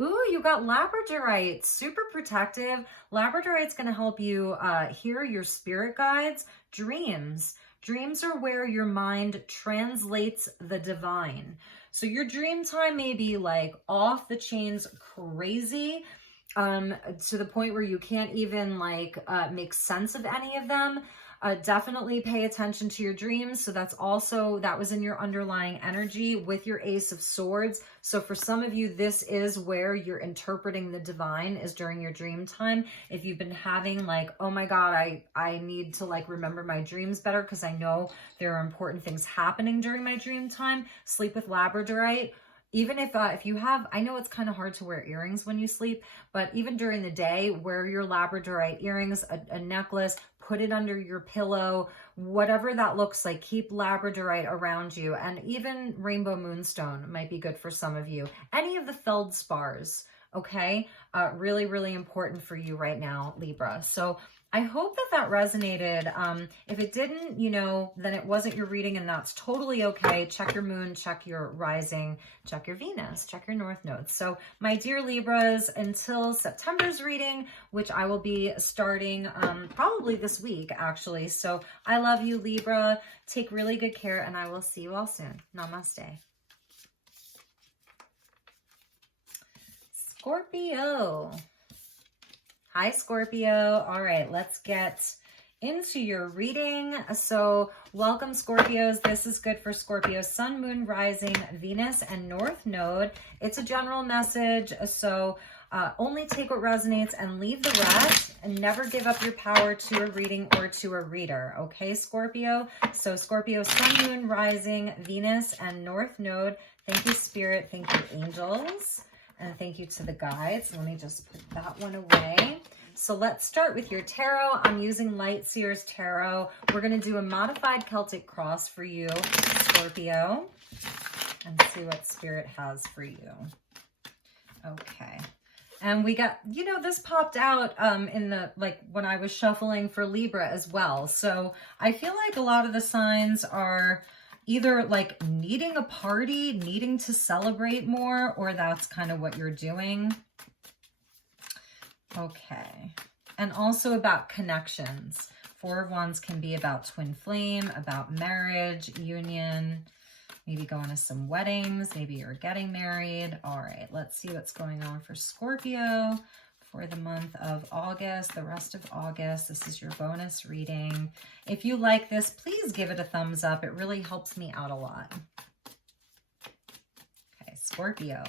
Ooh, you got labradorite, super protective. Labradorite's going to help you hear your spirit guides. Dreams. Dreams are where your mind translates the divine. So your dream time may be like off the chains crazy. to the point where you can't even like make sense of any of them. Definitely pay attention to your dreams. So that was in your underlying energy with your Ace of Swords. So for some of you, this is where you're interpreting the divine, is during your dream time. If you've been having like, oh my God, I need to like remember my dreams better because I know there are important things happening during my dream time, sleep with labradorite. Even if you have, I know it's kind of hard to wear earrings when you sleep, but even during the day, wear your labradorite earrings, a necklace, put it under your pillow, whatever that looks like, keep labradorite around you. And even rainbow moonstone might be good for some of you. Any of the feldspars, okay? Really, really important for you right now, Libra. So I hope that resonated. If it didn't, you know, then it wasn't your reading, and that's totally okay. Check your moon, check your rising, check your Venus, check your north nodes. So my dear Libras, until September's reading, which I will be starting probably this week, actually. So I love you, Libra. Take really good care, and I will see you all soon. Namaste. Scorpio. Hi, Scorpio. All right, let's get into your reading. So welcome, Scorpios. This is good for Scorpio, Sun, Moon, Rising, Venus, and North Node. It's a general message, so only take what resonates and leave the rest, and never give up your power to a reading or to a reader. Okay, Scorpio? So Scorpio, Sun, Moon, Rising, Venus, and North Node. Thank you, Spirit. Thank you, angels. And thank you to the guides. Let me just put that one away. So let's start with your tarot. I'm using Light Seers Tarot. We're going to do a modified Celtic cross for you, Scorpio, and see what Spirit has for you. Okay. And we got, you know, this popped out in the, like, when I was shuffling for Libra as well. So I feel like a lot of the signs are either like needing a party, needing to celebrate more, or that's kind of what you're doing. Okay. And also about connections. Four of Wands can be about twin flame, about marriage, union, maybe going to some weddings, maybe you're getting married. All right, let's see what's going on for Scorpio for the month of August, the rest of August. This is your bonus reading. If you like this, please give it a thumbs up. It really helps me out a lot. Okay, Scorpio.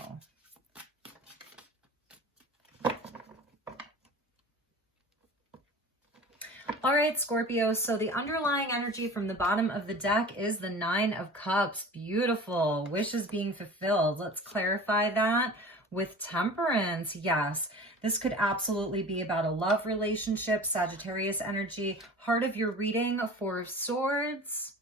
All right, Scorpio, so the underlying energy from the bottom of the deck is the Nine of Cups. Beautiful. Wishes being fulfilled. Let's clarify that with Temperance. Yes, this could absolutely be about a love relationship, Sagittarius energy. Heart of your reading, Four of Swords.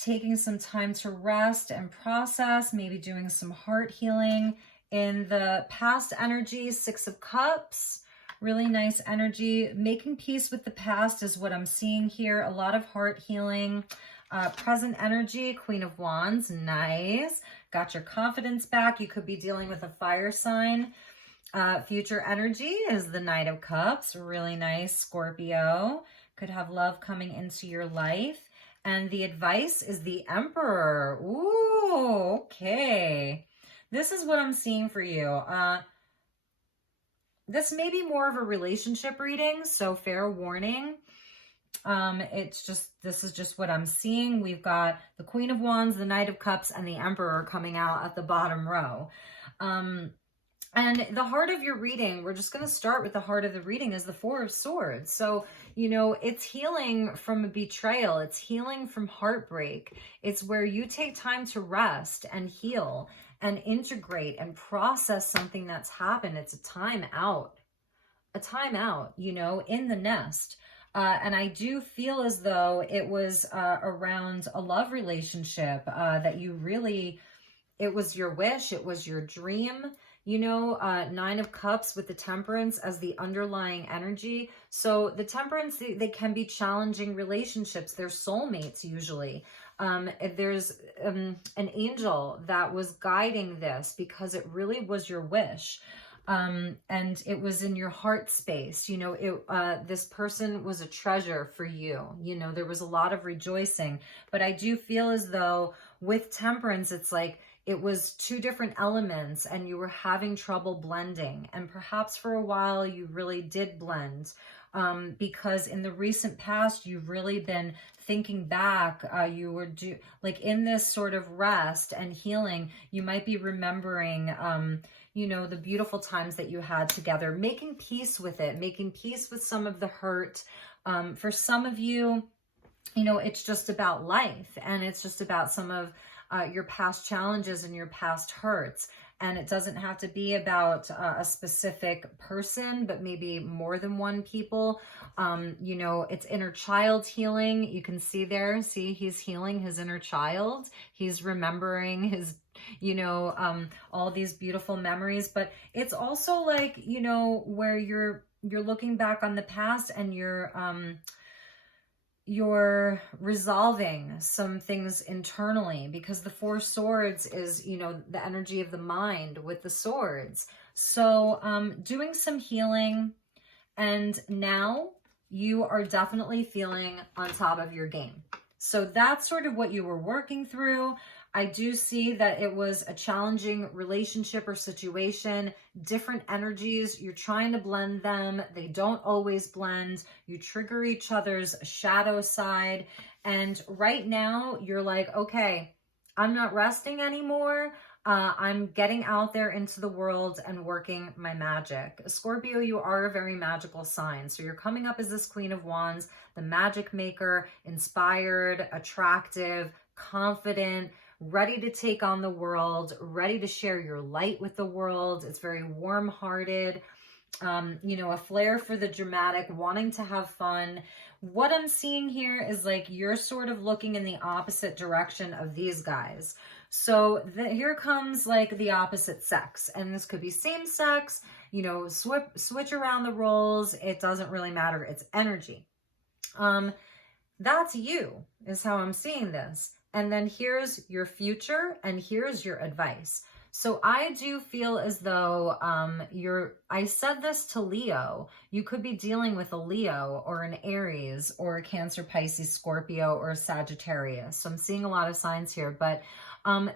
Taking some time to rest and process, maybe doing some heart healing. In the past energy, Six of Cups. Really nice energy. Making peace with the past is what I'm seeing here. A lot of heart healing. Present energy, Queen of Wands. Nice. Got your confidence back. You could be dealing with a fire sign. Future energy is the Knight of Cups. Really nice, Scorpio. Could have love coming into your life. And the advice is the Emperor. Ooh, okay. This is what I'm seeing for you. This may be more of a relationship reading, so fair warning. This is just what I'm seeing. We've got the Queen of Wands, the Knight of Cups, and the Emperor coming out at the bottom row. And the heart of your reading, we're just going to start with the heart of the reading, is the Four of Swords. So, you know, it's healing from a betrayal. It's healing from heartbreak. It's where you take time to rest and heal and integrate and process something that's happened. It's a time out, you know, in the nest. And I do feel as though it was around a love relationship that you really, it was your wish, it was your dream, you know, Nine of Cups with the Temperance as the underlying energy. So the Temperance, they can be challenging relationships. They're soulmates usually. There's an angel that was guiding this because it really was your wish. And it was in your heart space. You know, this person was a treasure for you. You know, there was a lot of rejoicing, but I do feel as though with Temperance, it's like, it was two different elements and you were having trouble blending. And perhaps for a while you really did blend, because in the recent past, you've really been thinking back. You were like in this sort of rest and healing. You might be remembering, you know, the beautiful times that you had together, making peace with it, making peace with some of the hurt. For some of you, you know, it's just about life, and it's just about some of your past challenges and your past hurts. And it doesn't have to be about a specific person, but maybe more than one people. You know, it's inner child healing. You can see there, see, he's healing his inner child. He's remembering his, you know, all these beautiful memories. But it's also like, you know, where you're looking back on the past and you're resolving some things internally, because the Four Swords is, you know, the energy of the mind with the swords. So doing some healing, and now you are definitely feeling on top of your game. So that's sort of what you were working through. I do see that it was a challenging relationship or situation, different energies. You're trying to blend them. They don't always blend. You trigger each other's shadow side. And right now you're like, okay, I'm not resting anymore. I'm getting out there into the world and working my magic. Scorpio, you are a very magical sign. So you're coming up as this Queen of Wands, the magic maker, inspired, attractive, confident, ready to take on the world, ready to share your light with the world. It's very warm-hearted, you know, a flair for the dramatic, wanting to have fun. What I'm seeing here is like you're sort of looking in the opposite direction of these guys. So here comes like the opposite sex, and this could be same sex, you know, switch around the roles. It doesn't really matter. It's energy. That's you, is how I'm seeing this. And then here's your future, and here's your advice. So I do feel as though I said this to Leo, you could be dealing with a Leo or an Aries or a Cancer, Pisces, Scorpio, or a Sagittarius. So I'm seeing a lot of signs here, but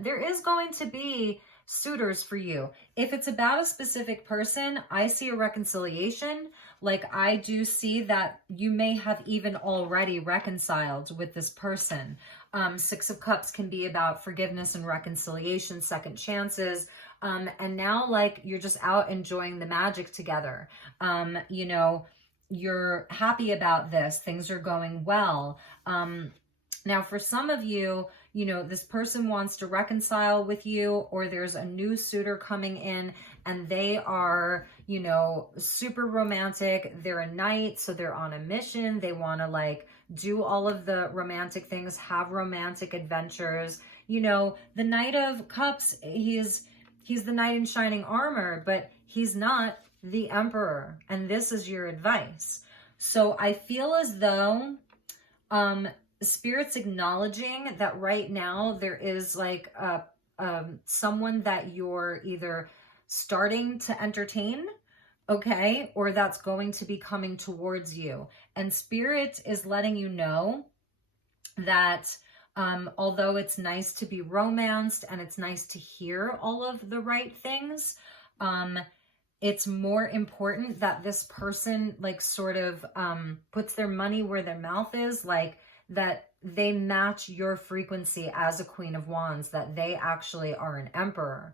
there is going to be suitors for you. If it's about a specific person, I see a reconciliation. Like I do see that you may have even already reconciled with this person. Six of Cups can be about forgiveness and reconciliation, second chances. And now like you're just out enjoying the magic together. You know, you're happy about this. Things are going well. Now, for some of you, you know, this person wants to reconcile with you, or there's a new suitor coming in and they are, you know, super romantic. They're a knight, so they're on a mission. They want to like do all of the romantic things, have romantic adventures. You know, the Knight of Cups, he's the knight in shining armor, but he's not the emperor. And this is your advice. So I feel as though, Spirit's acknowledging that right now there is like someone that you're either starting to entertain, okay, or that's going to be coming towards you. And Spirit is letting you know that although it's nice to be romanced and it's nice to hear all of the right things, it's more important that this person like sort of puts their money where their mouth is, like that they match your frequency as a Queen of Wands, that they actually are an emperor.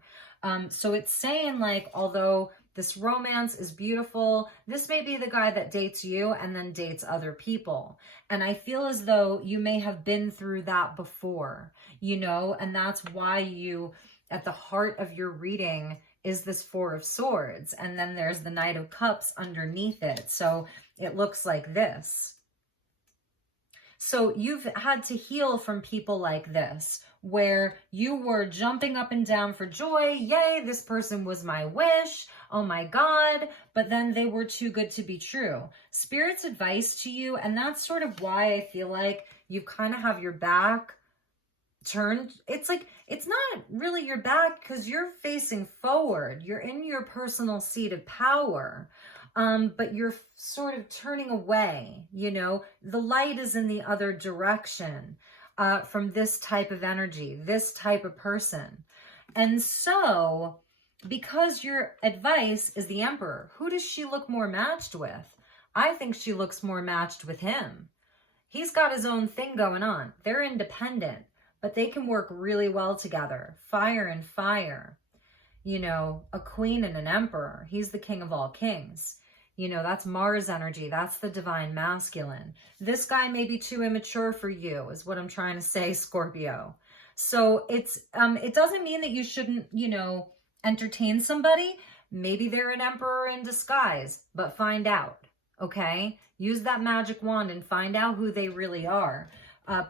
So it's saying like, although this romance is beautiful, this may be the guy that dates you and then dates other people. And I feel as though you may have been through that before, you know, and that's why you, at the heart of your reading is this Four of Swords. And then there's the Knight of Cups underneath it. So it looks like this. So you've had to heal from people like this, where you were jumping up and down for joy. Yay, this person was my wish. Oh my God. But then they were too good to be true. Spirit's advice to you, and that's sort of why I feel like you kind of have your back turned. It's like, it's not really your back because you're facing forward. You're in your personal seat of power. But you're sort of turning away, you know, the light is in the other direction from this type of energy, this type of person. And so, because your advice is the Emperor, who does she look more matched with? I think she looks more matched with him. He's got his own thing going on. They're independent, but they can work really well together. Fire and fire. You know, a queen and an emperor. He's the king of all kings. You know, that's Mars energy. That's the divine masculine. This guy may be too immature for you, is what I'm trying to say, Scorpio. So it doesn't mean that you shouldn't, you know, entertain somebody. Maybe they're an emperor in disguise, but find out. Okay, use that magic wand and find out who they really are.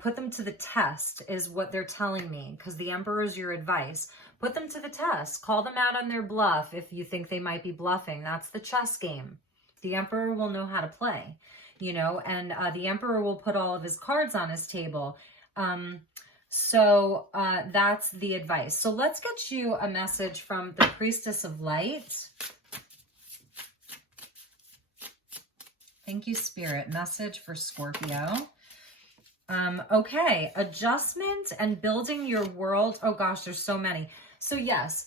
Put them to the test is what they're telling me, because the Emperor is your advice. Put them to the test. Call them out on their bluff if you think they might be bluffing. That's the chess game. The Emperor will know how to play, you know, and the Emperor will put all of his cards on his table. So that's the advice. So let's get you a message from the Priestess of Light. Thank you, Spirit. Message for Scorpio. Okay, adjustment and building your world. Oh gosh, there's so many. So yes,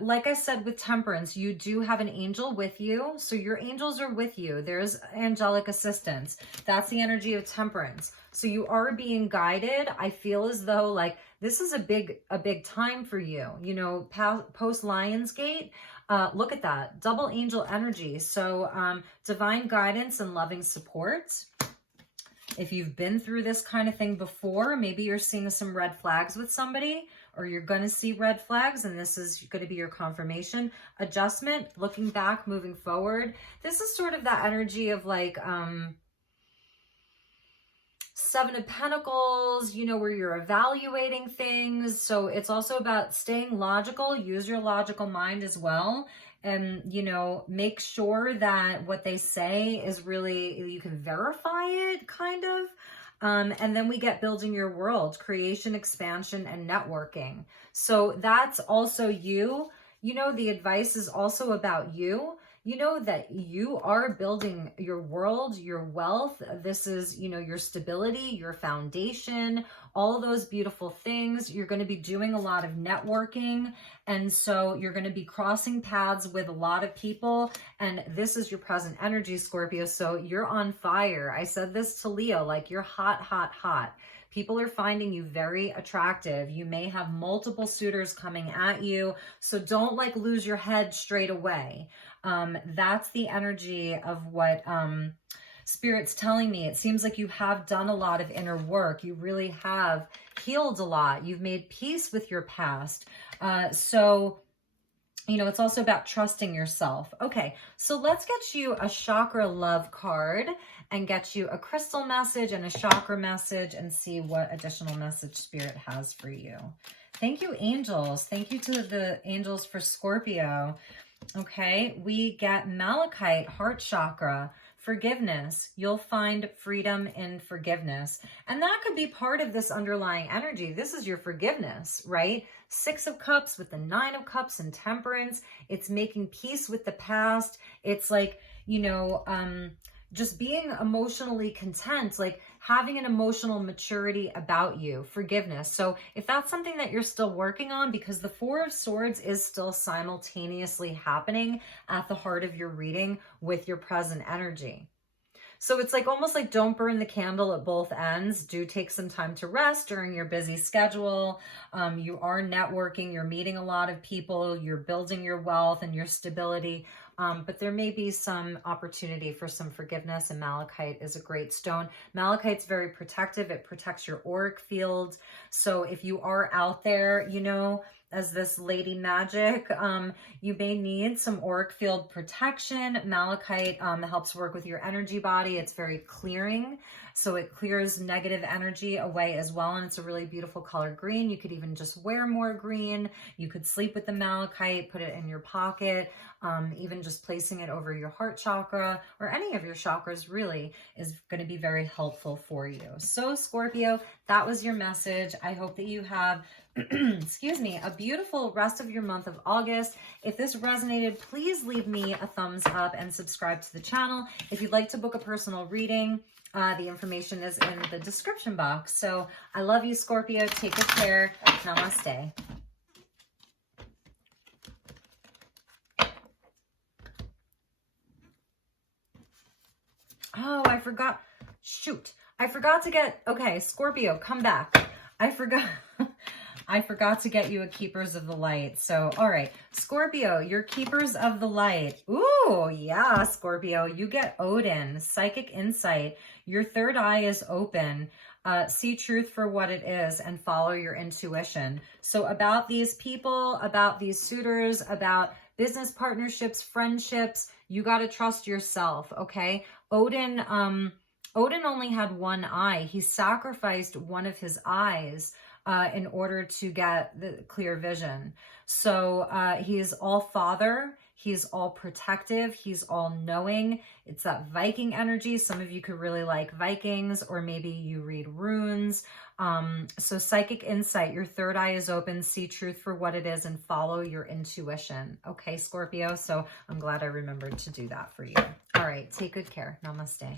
like I said with Temperance, you do have an angel with you. So your angels are with you. There's angelic assistance. That's the energy of Temperance. So you are being guided. I feel as though like this is a big time for you. You know, post Lionsgate. Look at that, double angel energy. So divine guidance and loving support. If you've been through this kind of thing before, maybe you're seeing some red flags with somebody, or you're going to see red flags, and this is going to be your confirmation. Adjustment, looking back, moving forward. This is sort of that energy of like Seven of Pentacles, you know, where you're evaluating things. So it's also about staying logical. Use your logical mind as well. And, you know, make sure that what they say is really, you can verify it, kind of. And then we get building your world, creation, expansion, and networking. So that's also you. You know, the advice is also about you. You know that you are building your world, your wealth. This is, you know, your stability, your foundation, all those beautiful things. You're going to be doing a lot of networking. And so you're going to be crossing paths with a lot of people. And this is your present energy, Scorpio. So you're on fire. I said this to Leo, like you're hot, hot, hot. People are finding you very attractive. You may have multiple suitors coming at you. So don't like lose your head straight away. That's the energy of what Spirit's telling me. It seems like you have done a lot of inner work. You really have healed a lot. You've made peace with your past. So, you know, it's also about trusting yourself. Okay, so let's get you a chakra love card and get you a crystal message and a chakra message and see what additional message Spirit has for you. Thank you, angels. Thank you to the angels for Scorpio. Okay, we get Malachite, heart chakra, forgiveness. You'll find freedom in forgiveness. And that could be part of this underlying energy. This is your forgiveness, right? 6 of Cups with the 9 of Cups and Temperance. It's making peace with the past. It's like, you know, just being emotionally content, like having an emotional maturity about you, forgiveness. So if that's something that you're still working on, because the 4 of Swords is still simultaneously happening at the heart of your reading with your present energy. So it's like almost like don't burn the candle at both ends. Do take some time to rest during your busy schedule. You are networking, you're meeting a lot of people, you're building your wealth and your stability. But there may be some opportunity for some forgiveness, and malachite is a great stone. Malachite's very protective. It protects your auric field. So if you are out there, you know, as this lady magic, you may need some auric field protection. Malachite helps work with your energy body. It's very clearing. So it clears negative energy away as well. And it's a really beautiful color green. You could even just wear more green. You could sleep with the malachite, put it in your pocket. Even just placing it over your heart chakra or any of your chakras really is going to be very helpful for you. So Scorpio, that was your message. I hope that you have, excuse me, a beautiful rest of your month of August. If this resonated, please leave me a thumbs up and subscribe to the channel. If you'd like to book a personal reading, the information is in the description box. So I love you, Scorpio. Take good care. Namaste. Oh, I forgot. Shoot. I forgot to get, okay, Scorpio, come back. I forgot. I forgot to get you a Keepers of the Light. So, all right, Scorpio, you're Keepers of the Light. Ooh, yeah, Scorpio, you get Odin, Psychic Insight. Your third eye is open. See truth for what it is and follow your intuition. So about these people, about these suitors, about business partnerships, friendships, you got to trust yourself, okay? Odin only had one eye. He sacrificed one of his eyes in order to get the clear vision. So he's all father, he's all protective, he's all knowing. It's that Viking energy. Some of you could really like Vikings, or maybe you read runes. So Psychic Insight, your third eye is open, see truth for what it is and follow your intuition. Okay, Scorpio, so I'm glad I remembered to do that for you. All right, take good care. Namaste.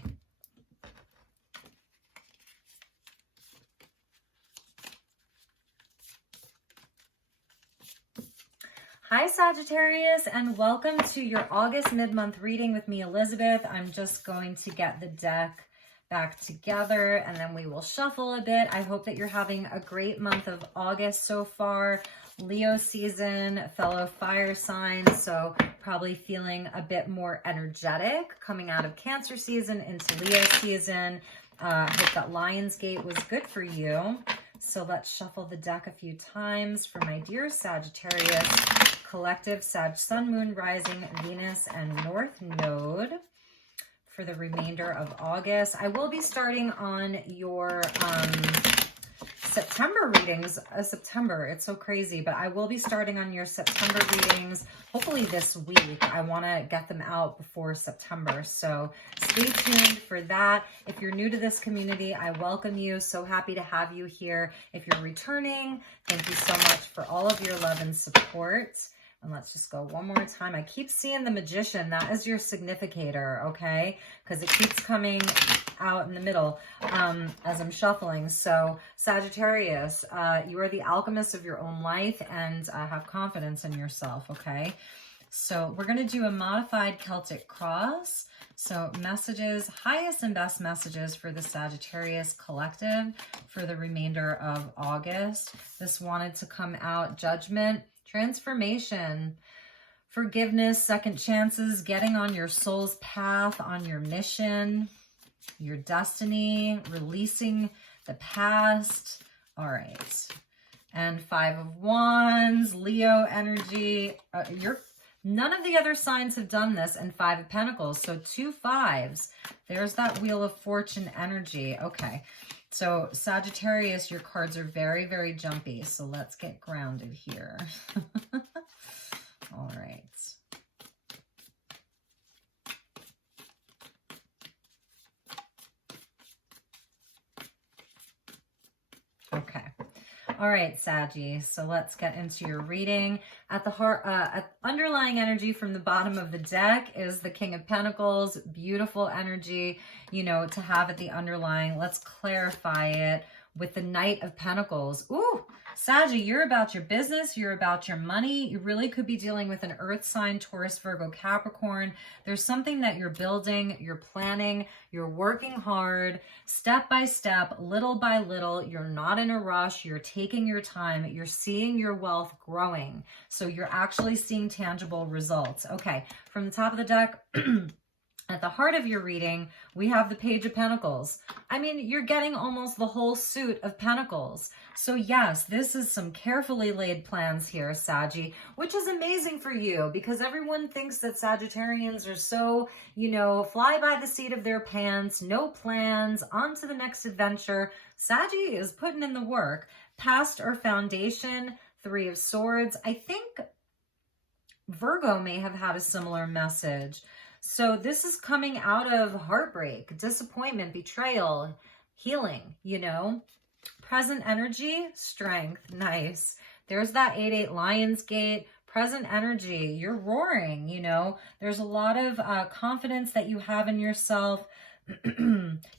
Hi Sagittarius, and welcome to your August mid-month reading with me, Elizabeth. I'm just going to get the deck back together and then we will shuffle a bit. I hope that you're having a great month of August so far. Leo season, fellow fire signs, so probably feeling a bit more energetic coming out of Cancer season into Leo season. Hope that Lionsgate was good for you. So let's shuffle the deck a few times for my dear Sagittarius, collective Sag, Sun, Moon, Rising, Venus, and North Node for the remainder of August. I will be starting on your September readings. September, it's so crazy, but I will be starting on your September readings hopefully this week. I want to get them out before September, so stay tuned for that. If you're new to this community, I welcome you. So happy to have you here. If you're returning, thank you so much for all of your love and support. And let's just go one more time. I keep seeing the Magician. That is your significator, okay? Because it keeps coming out in the middle as I'm shuffling. So Sagittarius, you are the alchemist of your own life, and have confidence in yourself, okay? So we're going to do a modified Celtic cross. So messages, highest and best messages for the Sagittarius collective for the remainder of August. This wanted to come out judgment, transformation, forgiveness, second chances, getting on your soul's path, on your mission, your destiny, releasing the past. All right. And 5 of Wands, Leo energy. None of the other signs have done this, and 5 of Pentacles. So 2 5s. There's that Wheel of Fortune energy. Okay. So Sagittarius, your cards are very, very jumpy. So let's get grounded here. All right. Okay. All right, Saggy. So let's get into your reading. At the heart, underlying energy from the bottom of the deck is the King of Pentacles. Beautiful energy, you know, to have at the underlying. Let's clarify it with the Knight of Pentacles. Ooh, Saggy, you're about your business. You're about your money. You really could be dealing with an earth sign, Taurus, Virgo, Capricorn. There's something that you're building, you're planning, you're working hard, step by step, little by little. You're not in a rush. You're taking your time. You're seeing your wealth growing. So you're actually seeing tangible results. Okay, from the top of the deck, at the heart of your reading, we have the Page of Pentacles. I mean, you're getting almost the whole suit of Pentacles. So yes, this is some carefully laid plans here, Saggy, which is amazing for you because everyone thinks that Sagittarians are so, you know, fly by the seat of their pants, no plans, on to the next adventure. Saggy is putting in the work. Past or foundation, 3 of Swords. I think Virgo may have had a similar message. So this is coming out of heartbreak, disappointment, betrayal, healing, you know. Present energy, strength, nice. There's that 8-8 Lionsgate. Present energy, you're roaring, you know. There's a lot of confidence that you have in yourself.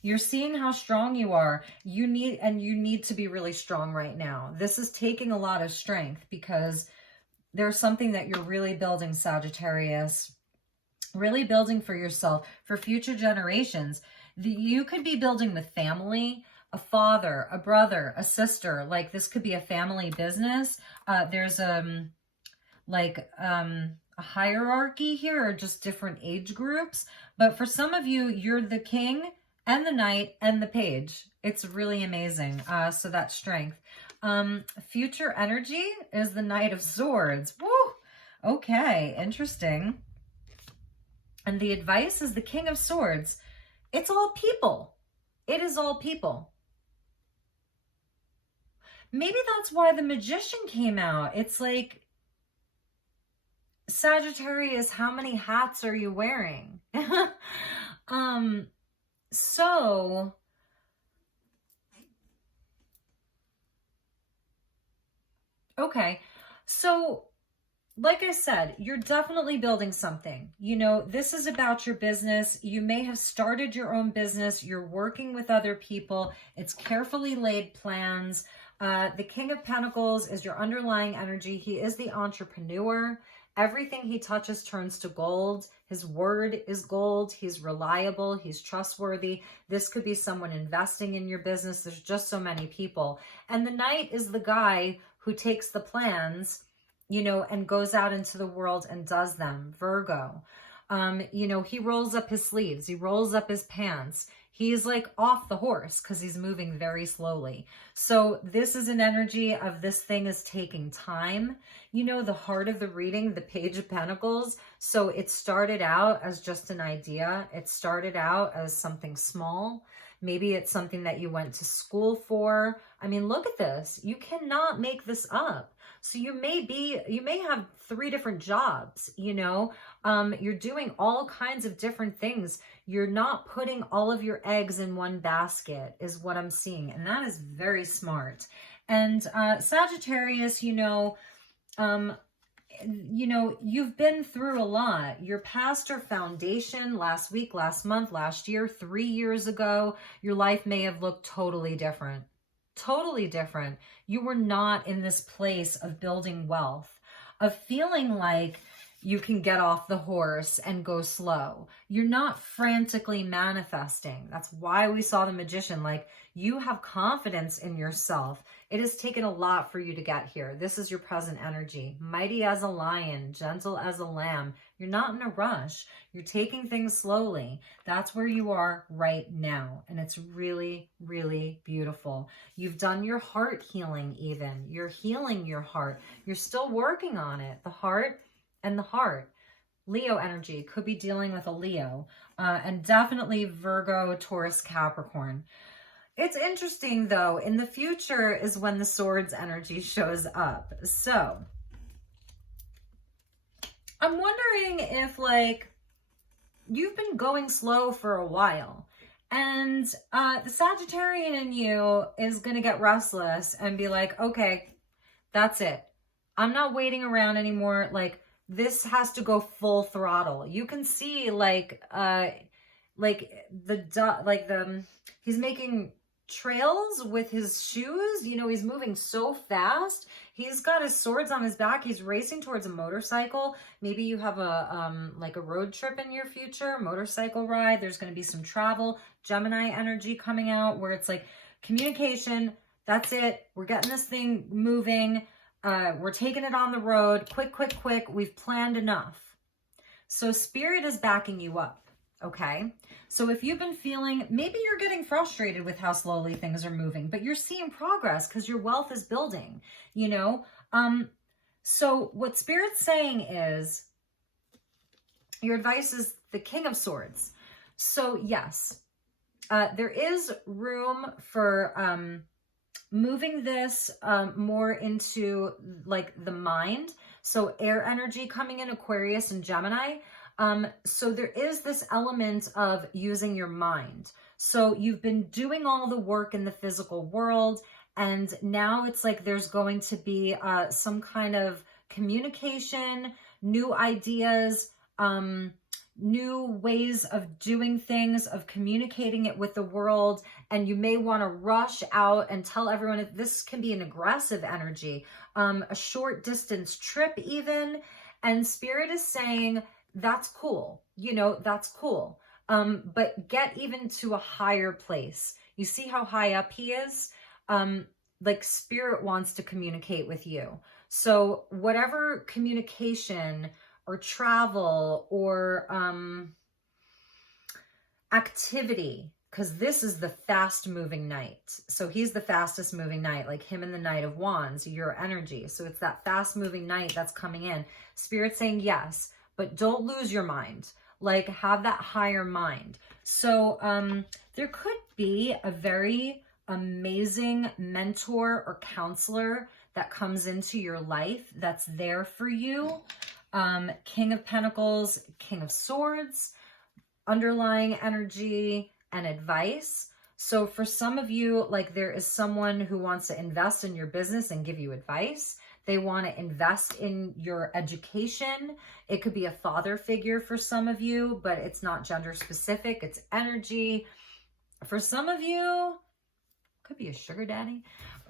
You're seeing how strong you are. You need to be really strong right now. This is taking a lot of strength because there's something that you're really building, Sagittarius. Really building for yourself, for future generations. You could be building with family, a father, a brother, a sister. Like this could be a family business. There's a hierarchy here, or just different age groups. But for some of you, you're the king and the knight and the page. It's really amazing. So that strength. Future energy is the Knight of Swords. Woo! Okay, interesting. And the advice is the King of Swords. It's all people. It is all people. Maybe that's why the Magician came out. It's like, Sagittarius, how many hats are you wearing? So okay. So like I said, you're definitely building something. You know, this is about your business. You may have started your own business. You're working with other people. It's carefully laid plans. The King of Pentacles is your underlying energy. He is the entrepreneur. Everything he touches turns to gold. His word is gold. He's reliable. He's trustworthy. This could be someone investing in your business. There's just so many people. And the Knight is the guy who takes the plans, you know, and goes out into the world and does them. Virgo. You know, he rolls up his sleeves. He rolls up his pants. He's like off the horse because he's moving very slowly. So this is an energy of this thing is taking time. You know, the heart of the reading, the Page of Pentacles. So it started out as just an idea. It started out as something small. Maybe it's something that you went to school for. I mean, look at this. You cannot make this up. So you may have 3 different jobs, you know, you're doing all kinds of different things. You're not putting all of your eggs in one basket is what I'm seeing. And that is very smart. And Sagittarius, you know, you've been through a lot. Your pastor foundation last week, last month, last year, 3 years ago, your life may have looked totally different. Totally different. You were not in this place of building wealth, of feeling like you can get off the horse and go slow. You're not frantically manifesting. That's why we saw the Magician. Like, you have confidence in yourself. It has taken a lot for you to get here. This is your present energy. Mighty as a lion, gentle as a lamb. You're not in a rush. You're taking things slowly. That's where you are right now. And it's really, really beautiful. You've done your heart healing even. You're healing your heart. You're still working on it. The heart and the heart. Leo energy, could be dealing with a Leo. And definitely Virgo, Taurus, Capricorn. It's interesting though, in the future is when the Swords energy shows up. So I'm wondering if like you've been going slow for a while and the Sagittarian in you is going to get restless and be like, okay, that's it. I'm not waiting around anymore. Like, this has to go full throttle. You can see he's making trails with his shoes. You know, he's moving so fast. He's got his swords on his back. He's racing towards a motorcycle. Maybe you have a like a road trip in your future, motorcycle ride. There's going to be some travel. Gemini energy coming out where it's like communication. That's it. We're getting this thing moving. We're taking it on the road. Quick, quick, quick. We've planned enough. So Spirit is backing you up. Okay. So if you've been feeling, maybe you're getting frustrated with how slowly things are moving, but you're seeing progress because your wealth is building, you know? So what Spirit's saying is your advice is the King of Swords. So yes, there is room for, moving this more into like the mind. So air energy coming in, Aquarius and Gemini. So there is this element of using your mind. So you've been doing all the work in the physical world, and now it's like there's going to be some kind of communication, new ideas, new ways of doing things, of communicating it with the world. And you may want to rush out and tell everyone if this can be an aggressive energy, a short distance trip even. And Spirit is saying, that's cool. You know, that's cool. But get even to a higher place. You see how high up he is? Like spirit wants to communicate with you. So whatever communication or travel or activity, because this is the fast moving knight. So he's the fastest moving knight, like him and the Knight of Wands, your energy. So it's that fast moving knight that's coming in. Spirit saying yes, but don't lose your mind. Like have that higher mind. So there could be a very amazing mentor or counselor that comes into your life that's there for you. King of Pentacles, King of Swords, underlying energy and advice. So for some of you, like there is someone who wants to invest in your business and give you advice. They want to invest in your education. It could be a father figure for some of you, but it's not gender specific. It's energy. For some of you, could be a sugar daddy.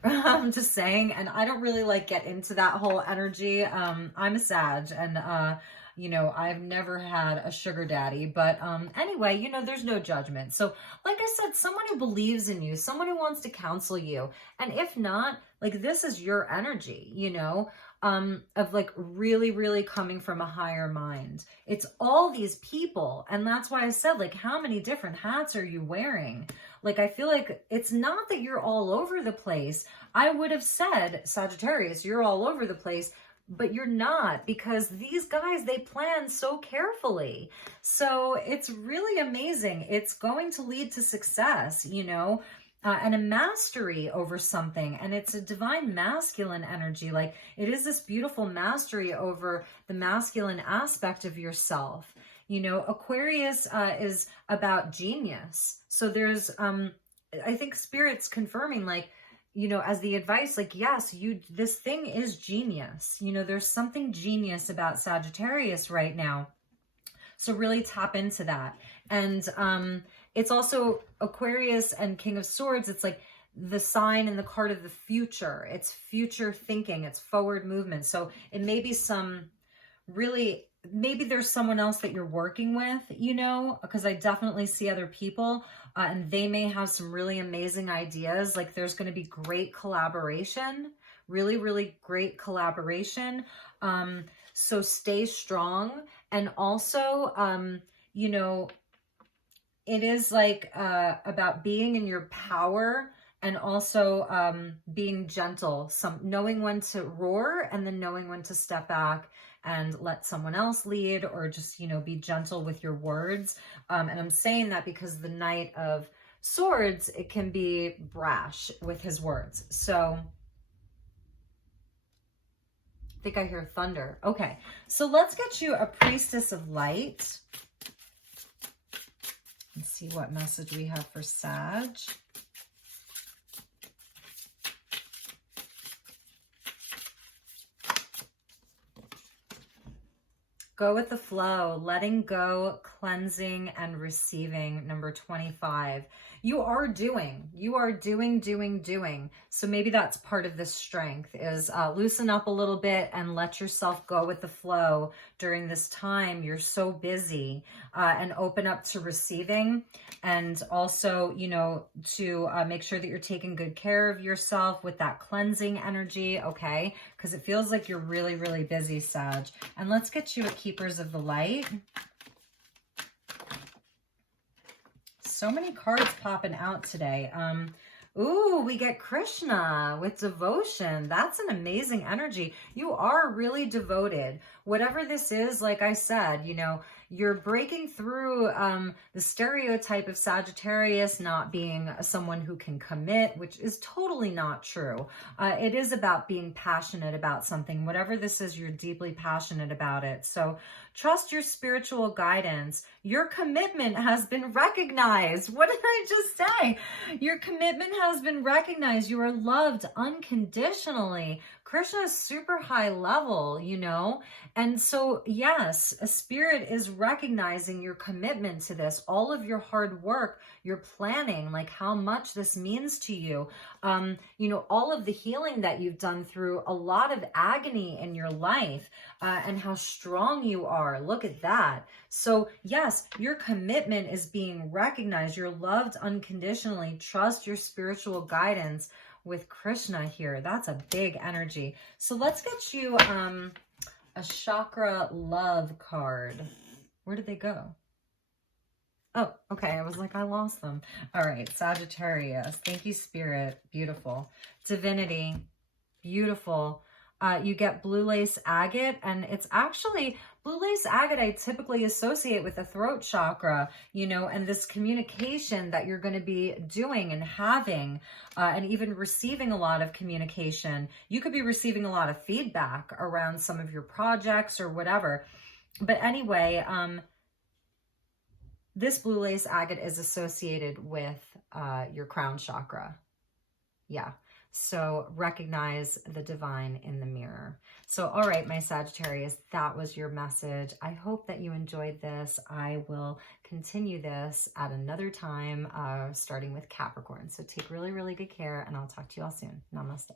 I'm just saying, and I don't really like get into that whole energy. I'm a Sag, and you know, I've never had a sugar daddy, but anyway, you know, there's no judgment. So like I said, someone who believes in you, someone who wants to counsel you. And if not, like this is your energy, you know, of like really, really coming from a higher mind. It's all these people. And that's why I said, like, how many different hats are you wearing? Like, I feel like it's not that you're all over the place. I would have said, Sagittarius, you're all over the place. But you're not, because these guys, they plan so carefully. So it's really amazing. It's going to lead to success, you know, and a mastery over something. And it's a divine masculine energy. Like it is this beautiful mastery over the masculine aspect of yourself. You know, Aquarius is about genius. So there's, I think Spirit's confirming, like, you know, as the advice, like, yes, this thing is genius. You know, there's something genius about Sagittarius right now. So really tap into that. And it's also Aquarius and King of Swords. It's like the sign and the card of the future. It's future thinking. It's forward movement. So it may be some really, maybe there's someone else that you're working with, you know, because I definitely see other people and they may have some really amazing ideas. Like there's going to be great collaboration, really, really great collaboration. So stay strong. And also, you know, it is like about being in your power and also being gentle, knowing when to roar and then knowing when to step back and let someone else lead, or just, you know, be gentle with your words. And I'm saying that because the Knight of Swords, it can be brash with his words. So I think I hear thunder. Okay, so let's get you a Priestess of Light. Let's see what message we have for Sag. Go with the flow, letting go, cleansing, and receiving, number 25. You are doing. So maybe that's part of this strength is loosen up a little bit and let yourself go with the flow during this time. You're so busy, and open up to receiving, and also, you know, to make sure that you're taking good care of yourself with that cleansing energy, okay? Because it feels like you're really, really busy, Sag. And let's get you a Keepers of the Light. So many cards popping out today. Ooh, we get Krishna with devotion. That's an amazing energy. You are really devoted. Whatever this is, like I said, you know, you're breaking through the stereotype of Sagittarius not being someone who can commit, which is totally not true. It is about being passionate about something. Whatever this is, you're deeply passionate about it. So trust your spiritual guidance. Your commitment has been recognized. What did I just say? Your commitment has been recognized. You are loved unconditionally. Krishna is super high level, you know? And so, yes, a spirit is recognizing your commitment to this, all of your hard work, your planning, like how much this means to you, you know, all of the healing that you've done through a lot of agony in your life, and how strong you are. Look at that. So yes, your commitment is being recognized. You're loved unconditionally. Trust your spiritual guidance with Krishna here. That's a big energy. So let's get you a chakra love card. Where did they go? Oh, okay. I was like, I lost them. All right. Sagittarius. Thank you, Spirit. Beautiful. Divinity. Beautiful. You get blue lace agate, and it's actually blue lace agate I typically associate with the throat chakra, you know, and this communication that you're going to be doing and having, and even receiving a lot of communication. You could be receiving a lot of feedback around some of your projects or whatever. But anyway, this blue lace agate is associated with your crown chakra. Yeah. So recognize the divine in the mirror. So, all right, my Sagittarius, that was your message. I hope that you enjoyed this. I will continue this at another time, starting with Capricorn. So take really, really good care, and I'll talk to you all soon. Namaste.